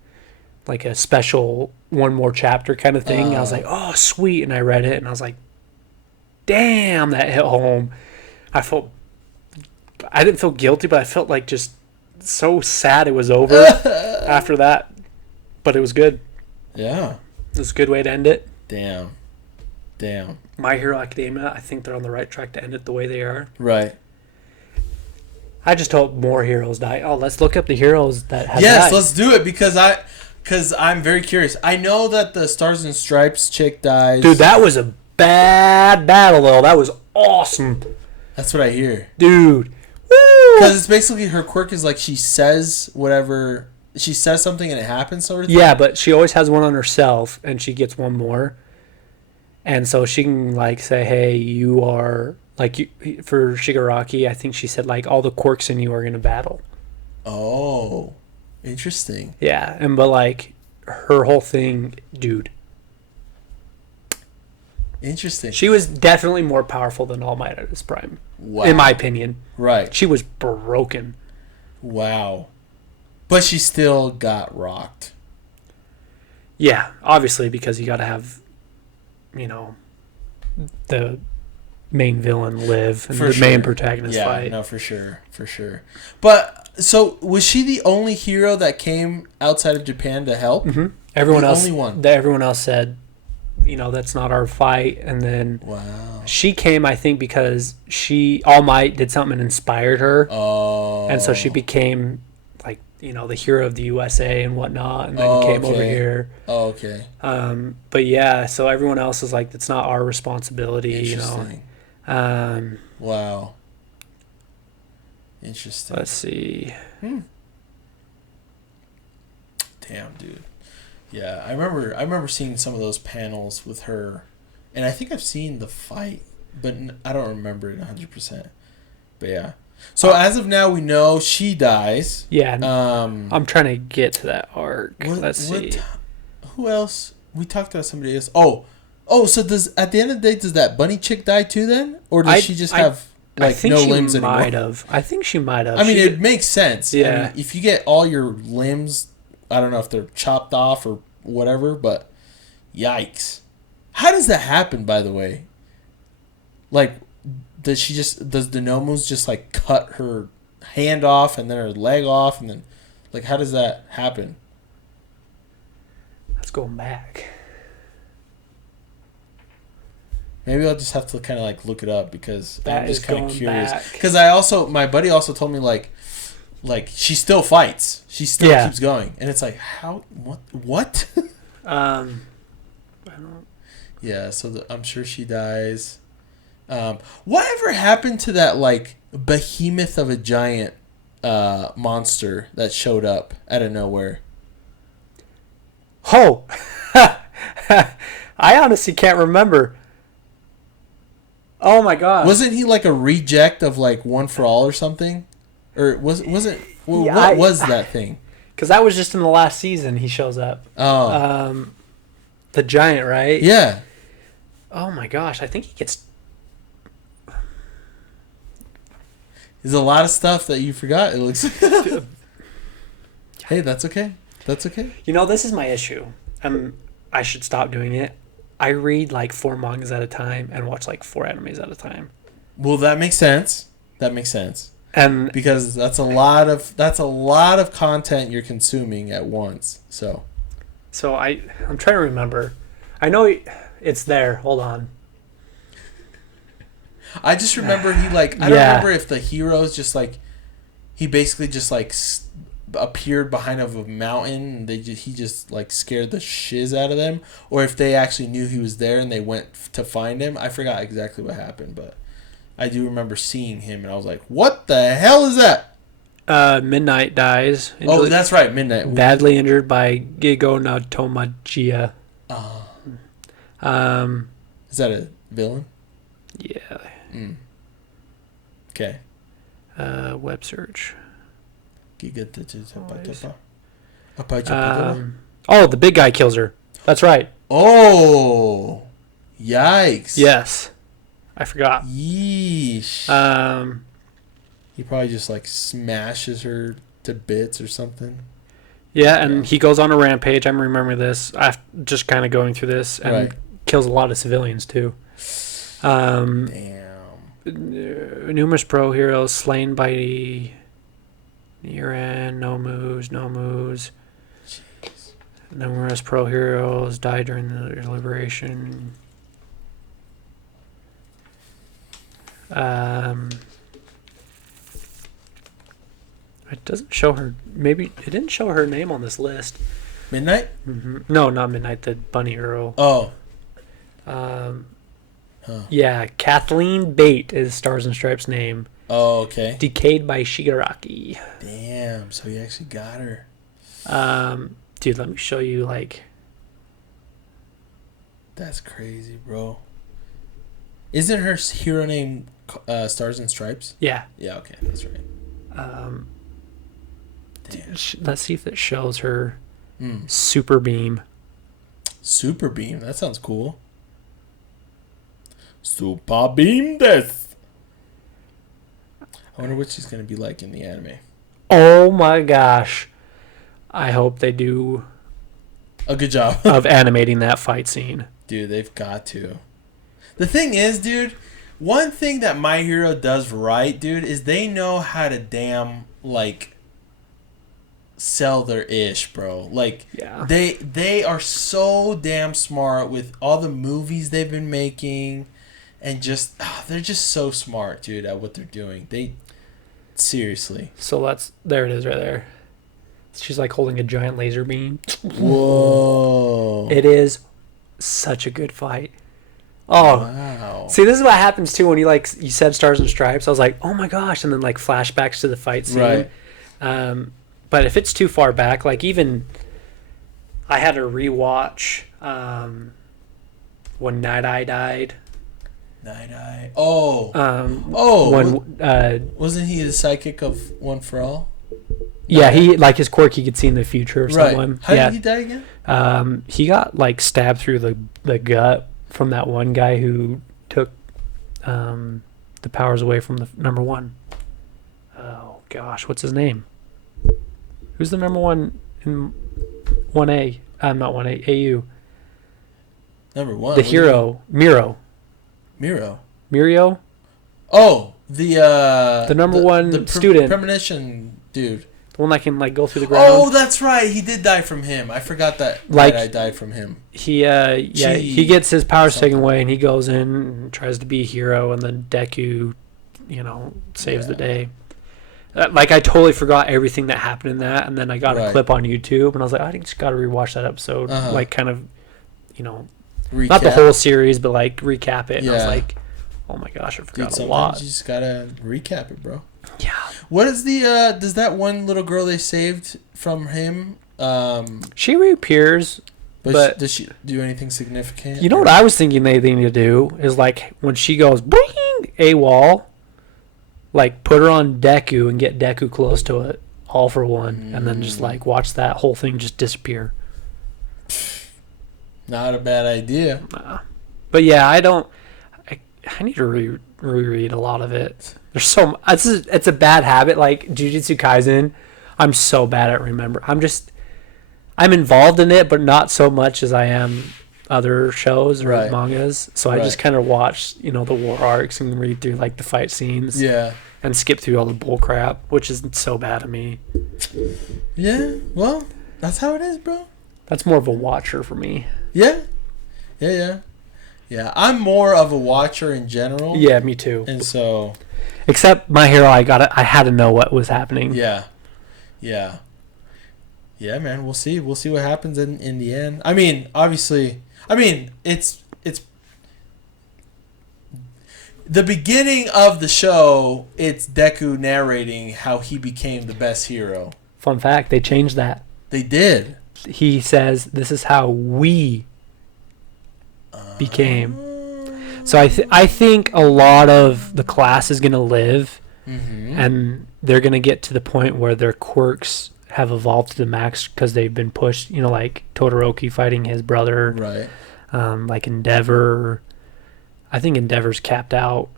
special one more chapter kind of thing. I was like, oh, sweet. And I read it, and I was like, damn, that hit home. I didn't feel guilty, but I felt like just so sad it was over after that, but it was good. Yeah, it was a good way to end it. Damn. My Hero Academia, I think they're on the right track to end it the way they are. Right. I just hope more heroes die. Oh, let's look up the heroes that have died. Let's do it because I'm very curious. I know that the Stars and Stripes chick dies. Dude, that was a bad battle though. That was awesome. That's what I hear, dude. Because it's basically her quirk is like she says whatever, she says something and it happens sort of thing. Yeah, but she always has one on herself and she gets one more. And so she can like say, hey, you are, like for Shigaraki, I think she said like all the quirks in you are going to battle. Oh, interesting. Yeah, but like her whole thing, dude. Interesting. She was definitely more powerful than All Might at his prime. Wow. In my opinion. Right. She was broken. Wow. But she still got rocked. Yeah, obviously, because you got to have, you know, the main villain live and the main protagonist fight. Yeah, no, for sure. But, so, was she the only hero that came outside of Japan to help? Mm-hmm. Everyone else, only one. Everyone else said, you know, that's not our fight. And then she came, I think, because All Might did something and inspired her. Oh. And so she became, like, you know, the hero of the USA and whatnot, and then came over here. Oh, okay. But yeah, so everyone else is like, it's not our responsibility, you know. Wow. Interesting. Let's see. Damn, dude. Yeah, I remember seeing some of those panels with her, and I think I've seen the fight, but I don't remember it 100%. But yeah. So as of now, we know she dies. Yeah. I'm trying to get to that arc. Let's see. Who else? We talked about somebody else. So at the end of the day, does that bunny chick die too then? Or does she just have no limbs anymore? I think she might have. I mean, it makes sense. Yeah. I mean, if you get all your limbs, I don't know if they're chopped off or whatever, but yikes. How does that happen, by the way? Like, does the Nomus just like cut her hand off and then her leg off and then, like, how does that happen? Let's go back. Maybe I'll just have to kind of like look it up because I'm just kind of curious. Back. Because my buddy also told me like she still fights. She still keeps going, and it's like how what? I don't. Yeah, so I'm sure she dies. Whatever happened to that like behemoth of a giant monster that showed up out of nowhere? Oh, I honestly can't remember. Oh my god! Wasn't he like a reject of like One for All or something? Or wasn't? Well, Yeah, what was that thing? Because that was just in the last season. He shows up. Oh, the giant, right? yeah. Oh my gosh! I think he gets. There's a lot of stuff that you forgot. It looks. Hey, that's okay. That's okay. You know, this is my issue. I should stop doing it. I read like 4 mangas at a time and watch like 4 animes at a time. Well, that makes sense. And because that's a lot of content you're consuming at once. So I'm trying to remember. I know it's there. Hold on. I just remember I don't remember if the heroes just like he basically just like appeared behind of a mountain and he just like scared the shiz out of them, or if they actually knew he was there and they went to find him. I forgot exactly what happened, but I do remember seeing him and I was like, what the hell is that? Midnight dies. Oh, that's right, Midnight. Badly injured by Gigo no Tomagia. Is that a villain? Yeah. Okay. Web search. The big guy kills her. That's right. Oh, yikes! Yes, I forgot. Yeesh. He probably just like smashes her to bits or something. Yeah, and he goes on a rampage. I'm remembering this. I'm just kind of going through this and kills a lot of civilians too. Damn. Numerous pro heroes slain by Niran, Nomus. Jeez. Numerous pro heroes died during the liberation. It doesn't show her. Maybe it didn't show her name on this list. Midnight? Mm-hmm. No, not Midnight. The bunny girl. Oh. Yeah, Kathleen Bate is Stars and Stripes' name. Oh, okay. Decayed by Shigaraki. Damn, so he actually got her. Dude, let me show you, like... That's crazy, bro. Isn't her hero name Stars and Stripes? Yeah. Yeah, okay, that's right. Damn. Let's see if it shows her Super Beam. Super Beam? That sounds cool. Super Beam death. I wonder what she's going to be like in the anime. Oh my gosh. I hope they do a good job of animating that fight scene. Dude, they've got to. The thing is, dude, one thing that My Hero does right, dude, is they know how to damn, like, sell their ish, bro. Like, yeah. they are so damn smart with all the movies they've been making, and just, they're just so smart, dude, at what they're doing. Seriously. So there it is right there. She's like holding a giant laser beam. Whoa. It is such a good fight. Oh, wow. See, this is what happens too when you said Stars and Stripes. I was like, oh my gosh, and then like flashbacks to the fight scene. Right. But if it's too far back, like even I had to rewatch when Night Eye died. Night Eye. Oh. When wasn't he the psychic of One for All? Yeah, he like his quirk. He could see in the future of someone. How did he die again? He got like stabbed through the gut from that one guy who took the powers away from the number one. Oh gosh, what's his name? Who's the number one in 1A? Not 1A, AU. Number one. The hero, Miro. Mirio? Oh, the number one student. Premonition dude. The one that can like go through the ground. Oh, that's right. He did die from him. I forgot that. Like I died from him. He he gets his powers taken away, and he goes in and tries to be a hero, and then Deku, saves the day. Like I totally forgot everything that happened in that, and then I got a clip on YouTube, and I was like, I just got to rewatch that episode, like kind of, recap. Not the whole series, but like recap it. And I was like, oh my gosh, I forgot a lot. You just gotta recap it, bro. Yeah. What is the does that one little girl they saved from him? She reappears, but does she do anything significant? You know what I was thinking they need to do is like when she goes bing AWOL, like put her on Deku and get Deku close to it, all for one, and then just like watch that whole thing just disappear. Not a bad idea. But yeah, I need to reread a lot of it. There's so it's a bad habit. Like Jujutsu Kaisen, I'm so bad at remember. I'm involved in it, but not so much as I am other shows or mangas. So I just kind of watch, the war arcs and read through like the fight scenes. Yeah. And skip through all the bull crap, which is so bad of me. Yeah. Well, that's how it is, bro. That's more of a watcher for me. Yeah. I'm more of a watcher in general. Yeah, me too. And so, except My Hero, I had to know what was happening. Yeah, man. We'll see what happens in the end. I mean, obviously, it's the beginning of the show. It's Deku narrating how he became the best hero. Fun fact: they changed that. They did. He says, "This is how we became." So I think a lot of the class is going to live, and they're going to get to the point where their quirks have evolved to the max because they've been pushed. Like Todoroki fighting his brother, right? Like Endeavor. I think Endeavor's capped out,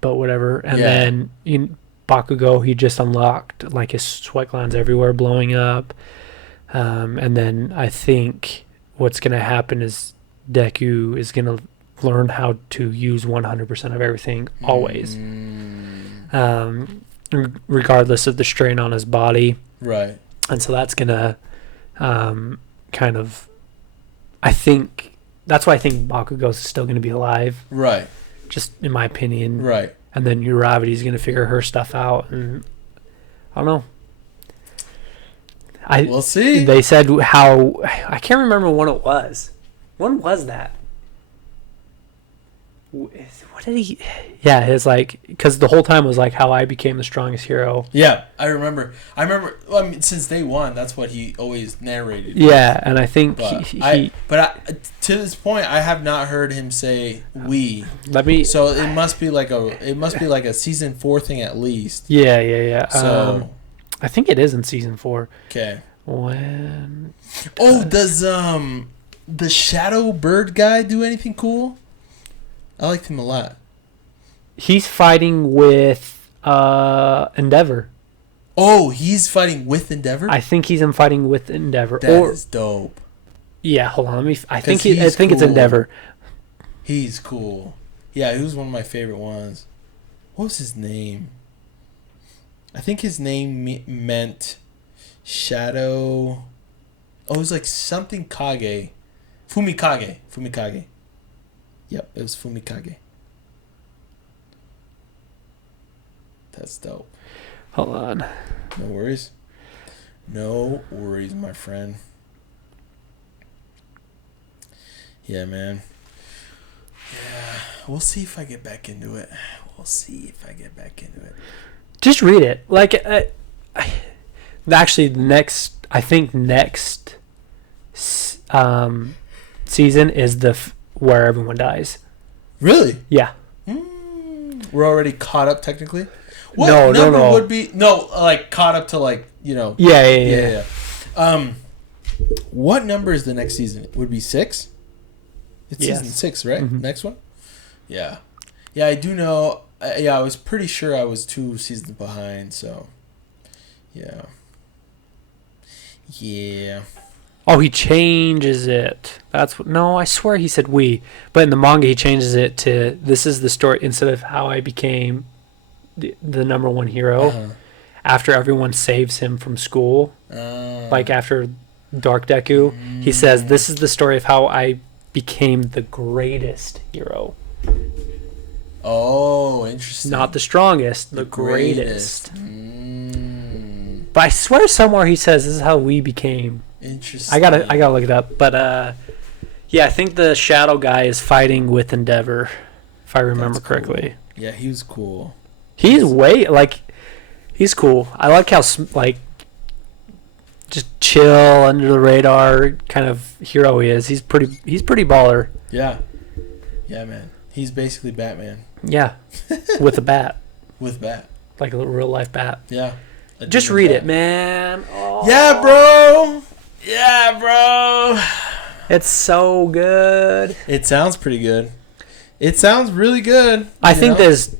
but whatever. And then in Bakugo, he just unlocked like his sweat glands everywhere blowing up. And then I think what's going to happen is Deku is going to learn how to use 100% of everything always, regardless of the strain on his body. Right. And so that's going to kind of, that's why I think Bakugo is still going to be alive. Right. Just in my opinion. Right. And then Uravity's going to figure her stuff out. And I don't know. We'll see. They said how I can't remember when it was. When was that? What did he? Yeah, it's like because the whole time was like how I became the strongest hero. Yeah, I remember. Well, since day one, that's what he always narrated. Yeah, and I think to this point, I have not heard him say "we." So it must be like a season 4 thing at least. Yeah. So. I think it is in season 4. Okay. When? Does the Shadow Bird guy do anything cool? I liked him a lot. He's fighting with Endeavor. Oh, he's fighting with Endeavor? I think he's in fighting with Endeavor. That is dope. Yeah, hold on. I think he's it's cool. Endeavor. He's cool. Yeah, he was one of my favorite ones. What was his name? I think his name meant Shadow. Oh, it was like something Kage. Fumikage. Yep, it was Fumikage. That's dope. Hold on. No worries. No worries, my friend. Yeah, man. Yeah, we'll see if I get back into it. Just read it. Like, actually, next season is where everyone dies. Really? Yeah. We're already caught up technically. What no, number no. would be like caught up to like Yeah. What number is the next season? Would it be 6? It's season 6, right? Mm-hmm. Next one. Yeah. I do know. I was pretty sure I was 2 seasons behind. So, yeah. Oh, he changes it. No, I swear he said we, but in the manga he changes it to this is the story instead of how I became the number one hero after everyone saves him from school. Like after Dark Deku, he says this is the story of how I became the greatest hero. Oh, interesting. Not the strongest, the greatest. But I swear somewhere he says this is how we became. Interesting. I gotta look it up. But yeah, I think the shadow guy is fighting with Endeavor, if I remember correctly. Yeah, he was cool. He's he's cool. I like how just chill under the radar kind of hero he is. He's pretty baller. Yeah, man. He's basically Batman. Yeah, with a bat. With bat. Like a real life bat. Yeah. Just read it, man. Oh. Yeah, bro. It's so good. It sounds pretty good. It sounds really good. I think this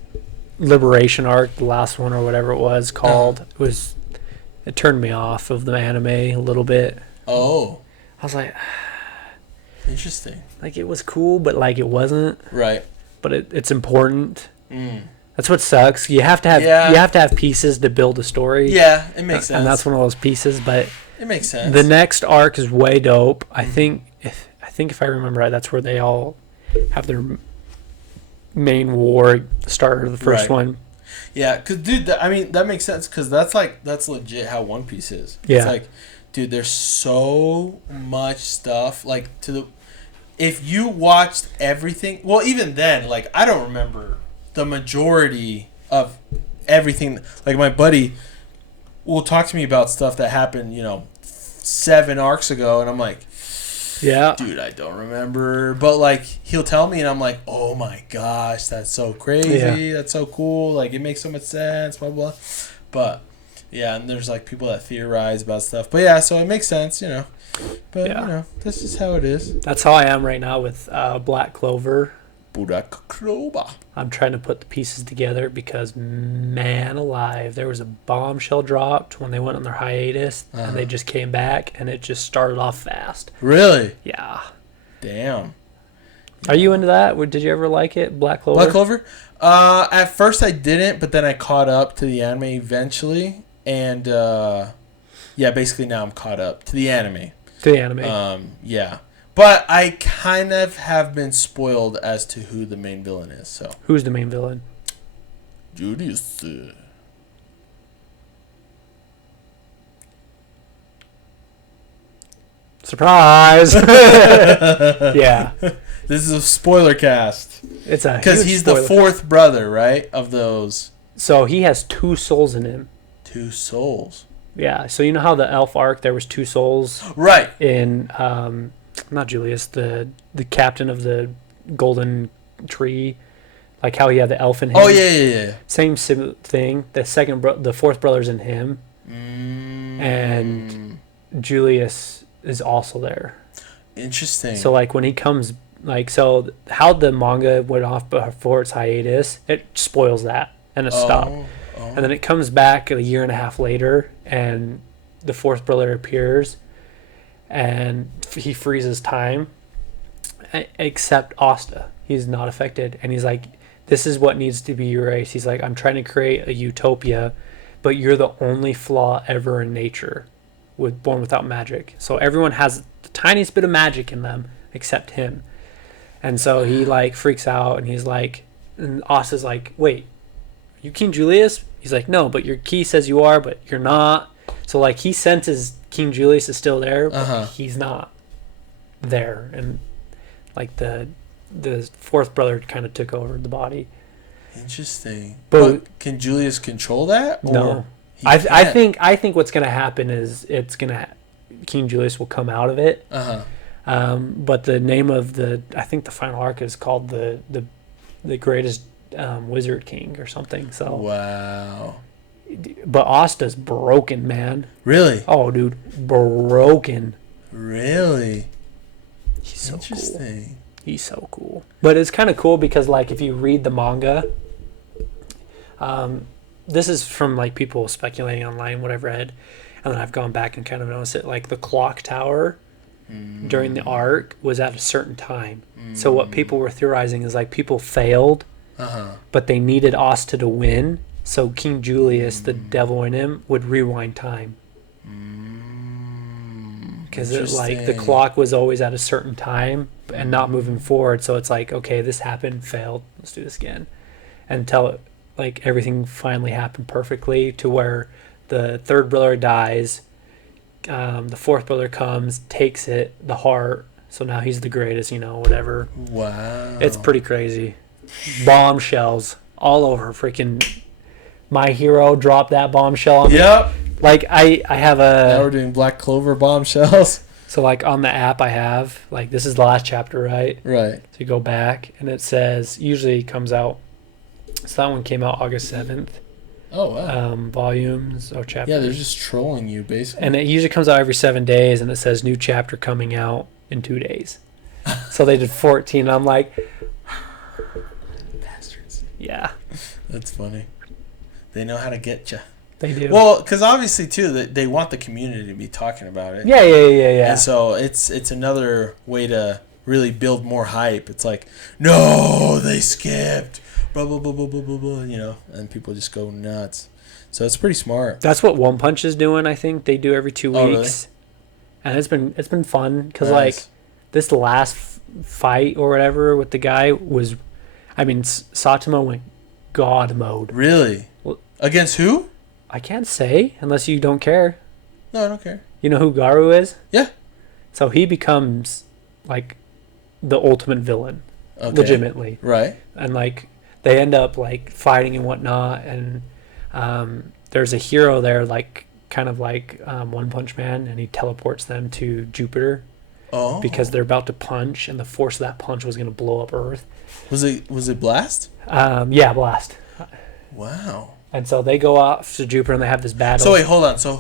Liberation arc, the last one or whatever it was called, it turned me off of the anime a little bit. Oh. I was like, interesting. Like it was cool, but like it wasn't. Right. But it's important. That's what sucks. You have to have pieces to build a story. Yeah, it makes sense. And that's one of those pieces. But it makes sense. The next arc is way dope. I think if I remember right, that's where they all have their main war. The start of the first one. Yeah, because dude, that makes sense because that's legit how One Piece is. Yeah. It's like, dude, there's so much stuff. Like if you watched everything, well, even then, like I don't remember the majority of everything. Like my buddy will talk to me about stuff that happened, 7 arcs ago, and I'm like, yeah, dude, I don't remember. But like he'll tell me, and I'm like, oh my gosh, that's so crazy. That's so cool. Like it makes so much sense. Blah blah. But yeah, and there's like people that theorize about stuff. But yeah, so it makes sense, But that's just how it is. That's how I am right now with Black Clover. Black Clover. I'm trying to put the pieces together because, man alive, there was a bombshell dropped when they went on their hiatus, and they just came back, and it just started off fast. Really? Yeah. Damn. Are you into that? Did you ever like it, Black Clover? Black Clover? At first I didn't, but then I caught up to the anime eventually, and basically now I'm caught up to the anime. Yeah. But I kind of have been spoiled as to who the main villain is. So who's the main villain? Julius. Surprise! Yeah. This is a spoiler cast. It's a because he's the fourth brother, right? Of those. So he has 2 souls in him. 2 souls. Yeah. So you know how the elf arc there was 2 souls. Right. In not Julius, the captain of the golden tree, like how he had the elf in him. Oh yeah. Same thing. The fourth brother's in him, and Julius is also there. Interesting. So like when he comes, so how the manga went off before its hiatus, it spoils that and it stopped. And then it comes back a year and a half later, and the fourth brother appears, and he freezes time, except Asta. He's not affected, and he's like, this is what needs to be erased. He's like, I'm trying to create a utopia, but you're the only flaw ever in nature, born without magic. So everyone has the tiniest bit of magic in them, except him. And so he like freaks out, and he's like, and Asta's like, wait, you King Julius? He's like, no, but your key says you are, but you're not. So like he senses King Julius is still there, but he's not there. And like the fourth brother kind of took over the body. Interesting. But can Julius control that? Or no. I think what's gonna happen is King Julius will come out of it. But the name of I think the final arc is called the greatest wizard king or something. So wow. But Asta's broken, man. Really? Oh, dude, broken. Really? He's so interesting. Cool. He's so cool. But it's kind of cool because, like, if you read the manga, this is from like people speculating online, what I've read, and then I've gone back and kind of noticed it. Like the clock tower during the arc was at a certain time. So what people were theorizing is like people failed, but they needed Asta to win. So King Julius, the devil in him, would rewind time. Because like the clock was always at a certain time and not moving forward. So it's like, okay, this happened, failed, let's do this again. Until it, like everything finally happened perfectly to where the third brother dies. The fourth brother comes, takes it, the heart. So now he's the greatest, whatever. Wow. It's pretty crazy. Bombshells all over freaking My Hero dropped that bombshell on me. Yep. Like I have now we're doing Black Clover bombshells. So like on the app I have, like this is the last chapter, right? Right. So you go back and it says usually it comes out. So that one came out August 7th. Oh wow. Volumes or chapters. Yeah, they're just trolling you basically. And it usually comes out every 7 days, and it says new chapter coming out in 2 days. So they did 14. And I'm like, bastards. Yeah. That's funny. They know how to get you. They do. Well, because obviously too, they want the community to be talking about it. Yeah. And so it's another way to really build more hype. It's like, no, they skipped, blah blah blah blah blah blah blah, and people just go nuts. So it's pretty smart. That's what One Punch is doing. I think they do every 2 weeks, really? And it's been fun because nice. Like this last fight or whatever with the guy was, Saitama went God mode. Really? Against who? I can't say unless you don't care. No, I don't care. You know who Garu is? Yeah. So he becomes like the ultimate villain, legitimately. Right. And like they end up like fighting and whatnot, and there's a hero there, like kind of like One Punch Man, and he teleports them to Jupiter. Oh. Because they're about to punch, and the force of that punch was going to blow up Earth. Was it Blast? Yeah, Blast. Wow. And so they go off to Jupiter and they have this battle. So wait, hold on. So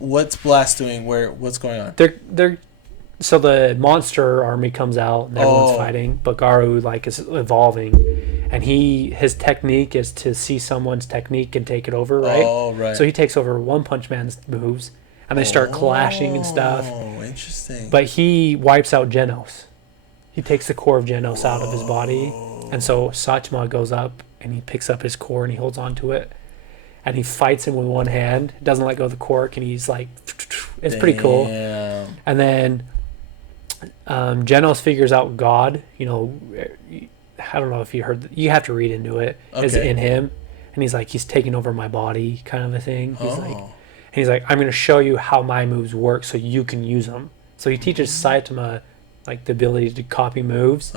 what's Blast doing? What's going on? So the monster army comes out and everyone's fighting, but Garu like is evolving, and his technique is to see someone's technique and take it over, right? Oh, right. So he takes over One Punch Man's moves, and they start clashing and stuff. Oh, interesting. But he wipes out Genos. He takes the core of Genos out of his body, and so Saitama goes up and he picks up his core and he holds on to it, and he fights him with one hand, doesn't let go of the cork, and he's like, it's pretty cool. And then Genos figures out God, I don't know if you heard, you have to read into it, is in him, and he's taking over my body kind of a thing. He's like, I'm going to show you how my moves work so you can use them. So he teaches Saitama like the ability to copy moves.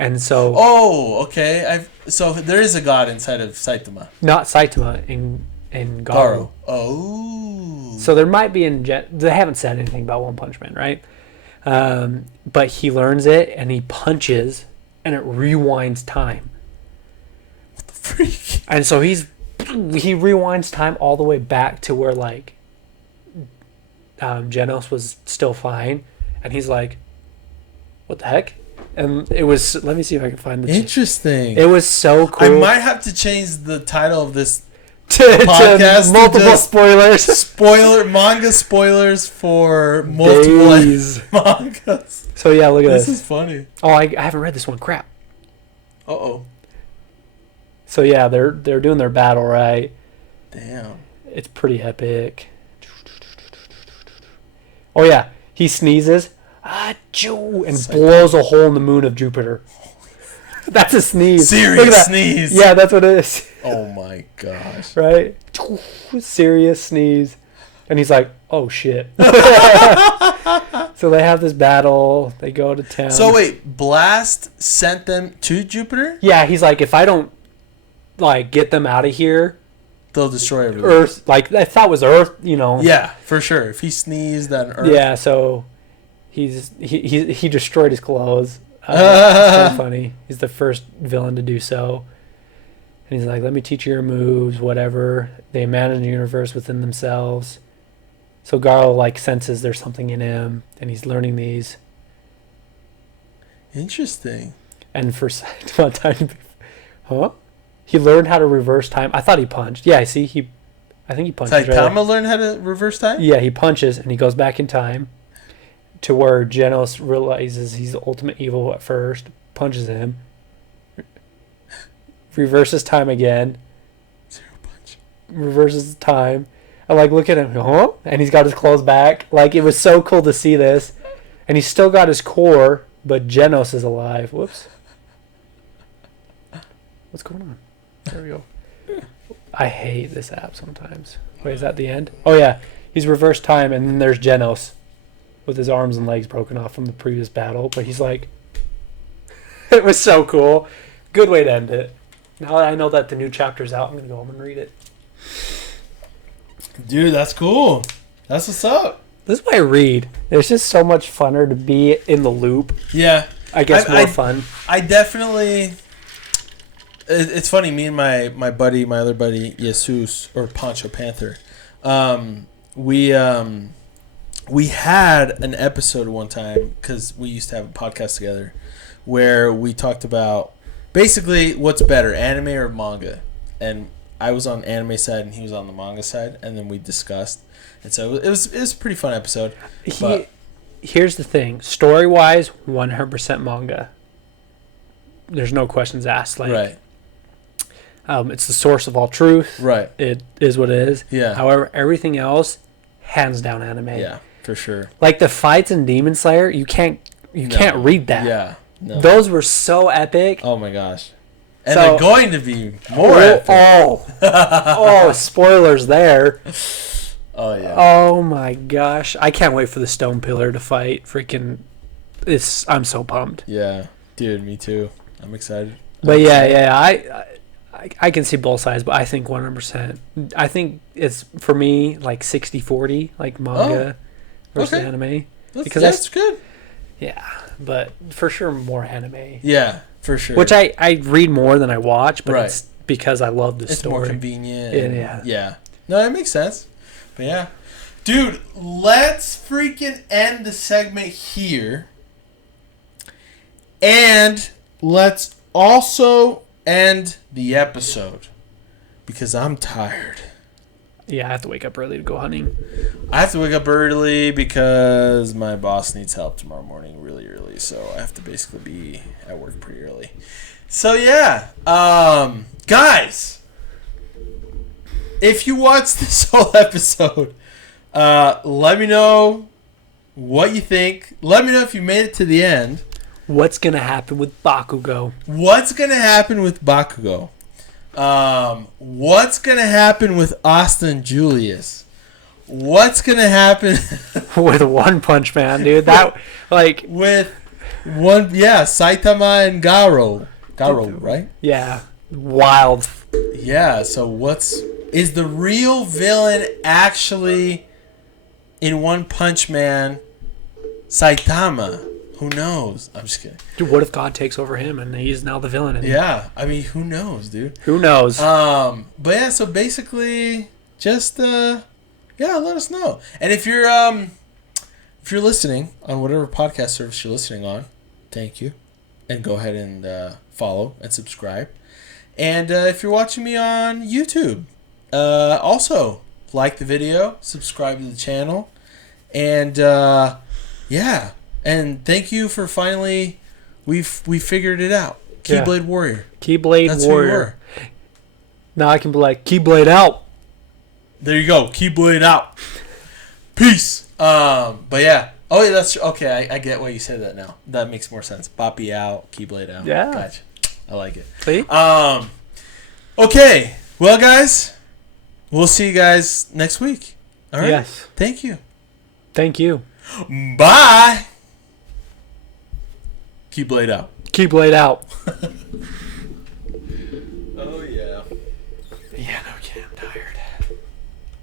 And so... Oh, okay. So there is a god inside of Saitama. Not Saitama, in Garu. Oh. So there might be they haven't said anything about One Punch Man, right? But he learns it, and he punches, and it rewinds time. What the freak? And so he rewinds time all the way back to where, like, Genos was still fine, and he's like, what the heck? And it was, let me see if I can find the... Interesting. It was so cool. I might have to change the title of this podcast. Multiple spoilers. Manga spoilers for multiple mangas. So yeah, look at this. This is funny. Oh, I haven't read this one. Crap. Uh-oh. So yeah, they're doing their battle, right? Damn. It's pretty epic. Oh yeah, he sneezes, achoo, and blows a hole in the moon of Jupiter. That's a sneeze. Serious sneeze. Yeah, that's what it is. Oh my gosh. Right? Serious sneeze. And he's like, oh shit. So they have this battle. They go to town. So wait, Blast sent them to Jupiter? Yeah, he's like, if I don't like get them out of here, they'll destroy everything. Earth, like I thought was Earth, you know. Yeah, for sure. If he sneezed, then Earth. Yeah, so he destroyed his clothes. It's so funny. He's the first villain to do so. And he's like, let me teach you your moves, whatever. They imagine a universe within themselves. So Garo like senses there's something in him, and he's learning these. Interesting. And for one time, huh? He learned how to reverse time. I thought he punched. Yeah, I think he punches. Saitama learned how to reverse time? Yeah, he punches, and he goes back in time to where Genos realizes he's the ultimate evil at first, punches him, reverses time again, Zero punch. reverses time. I like look at him, huh? And he's got his clothes back. Like it was so cool to see this, and he's still got his core, but Genos is alive. Whoops. What's going on? There we go. I hate this app sometimes. Wait, is that the end? Oh yeah, he's reversed time, and then there's Genos with his arms and legs broken off from the previous battle. But he's like, it was so cool. Good way to end it. Now that I know that the new chapter's out, I'm gonna go home and read it. Dude, that's cool. That's what's up. This is why I read. It's just so much funner to be in the loop. Yeah. I guess more fun. I definitely... It's funny, me and my other buddy, Jesus, or Pancho Panther, we had an episode one time, because we used to have a podcast together, where we talked about basically what's better, anime or manga. And I was on anime side and he was on the manga side, and then we discussed. And so it was a pretty fun episode. Here's the thing. Story-wise, 100% manga. There's no questions asked. Like, right. It's the source of all truth. Right. It is what it is. Yeah. However, everything else, hands down anime. Yeah, for sure. Like the fights in Demon Slayer, you can't read that. Yeah. No. Those were so epic. Oh my gosh. And they're going to be more epic. Oh, spoilers there. Oh yeah. Oh my gosh. I can't wait for the Stone Pillar to fight. Freaking I'm so pumped. Yeah. Dude, me too. I'm excited. But yeah, I can see both sides, but I think 100%. I think it's, for me, like 60-40, like manga versus anime. That's good. Yeah, but for sure more anime. Yeah, for sure. Which I read more than I watch, but it's because I love the story. It's more convenient. Yeah. No, it makes sense. But yeah. Dude, let's freaking end the segment here. And let's also end the episode, because I'm tired. Yeah, I have to wake up early to go hunting. I have to wake up early because my boss needs help tomorrow morning really early, so I have to basically be at work pretty early. So yeah, guys, if you watched this whole episode, let me know what you think. Let me know if you made it to the end. What's going to happen with Bakugo? What's going to happen with Bakugo? What's going to happen with Austin Julius? What's going to happen with One Punch Man, dude? That, like... with one... Yeah, Saitama and Garo. Garo, right? Yeah. Wild. Yeah, so is the real villain actually in One Punch Man Saitama? Who knows? I'm just kidding. Dude, what if God takes over him and he's now the villain? Yeah, I mean, who knows, dude? Who knows? But yeah, so basically, just let us know. And if you're listening on whatever podcast service you're listening on, thank you, and go ahead and follow and subscribe. And if you're watching me on YouTube, Also, like the video, subscribe to the channel, and yeah. And thank you for finally, we figured it out. Keyblade Warrior. Keyblade That's Warrior. Who you were. Now I can be like, Keyblade out. There you go. Keyblade out. Peace. But yeah. Oh, yeah, that's okay. I get why you said that now. That makes more sense. Boppy out, Keyblade out. Yeah. Gotcha. I like it. See? Okay. Well, guys, we'll see you guys next week. All right. Yes. Thank you. Thank you. Bye. Keyblade out. Keyblade out.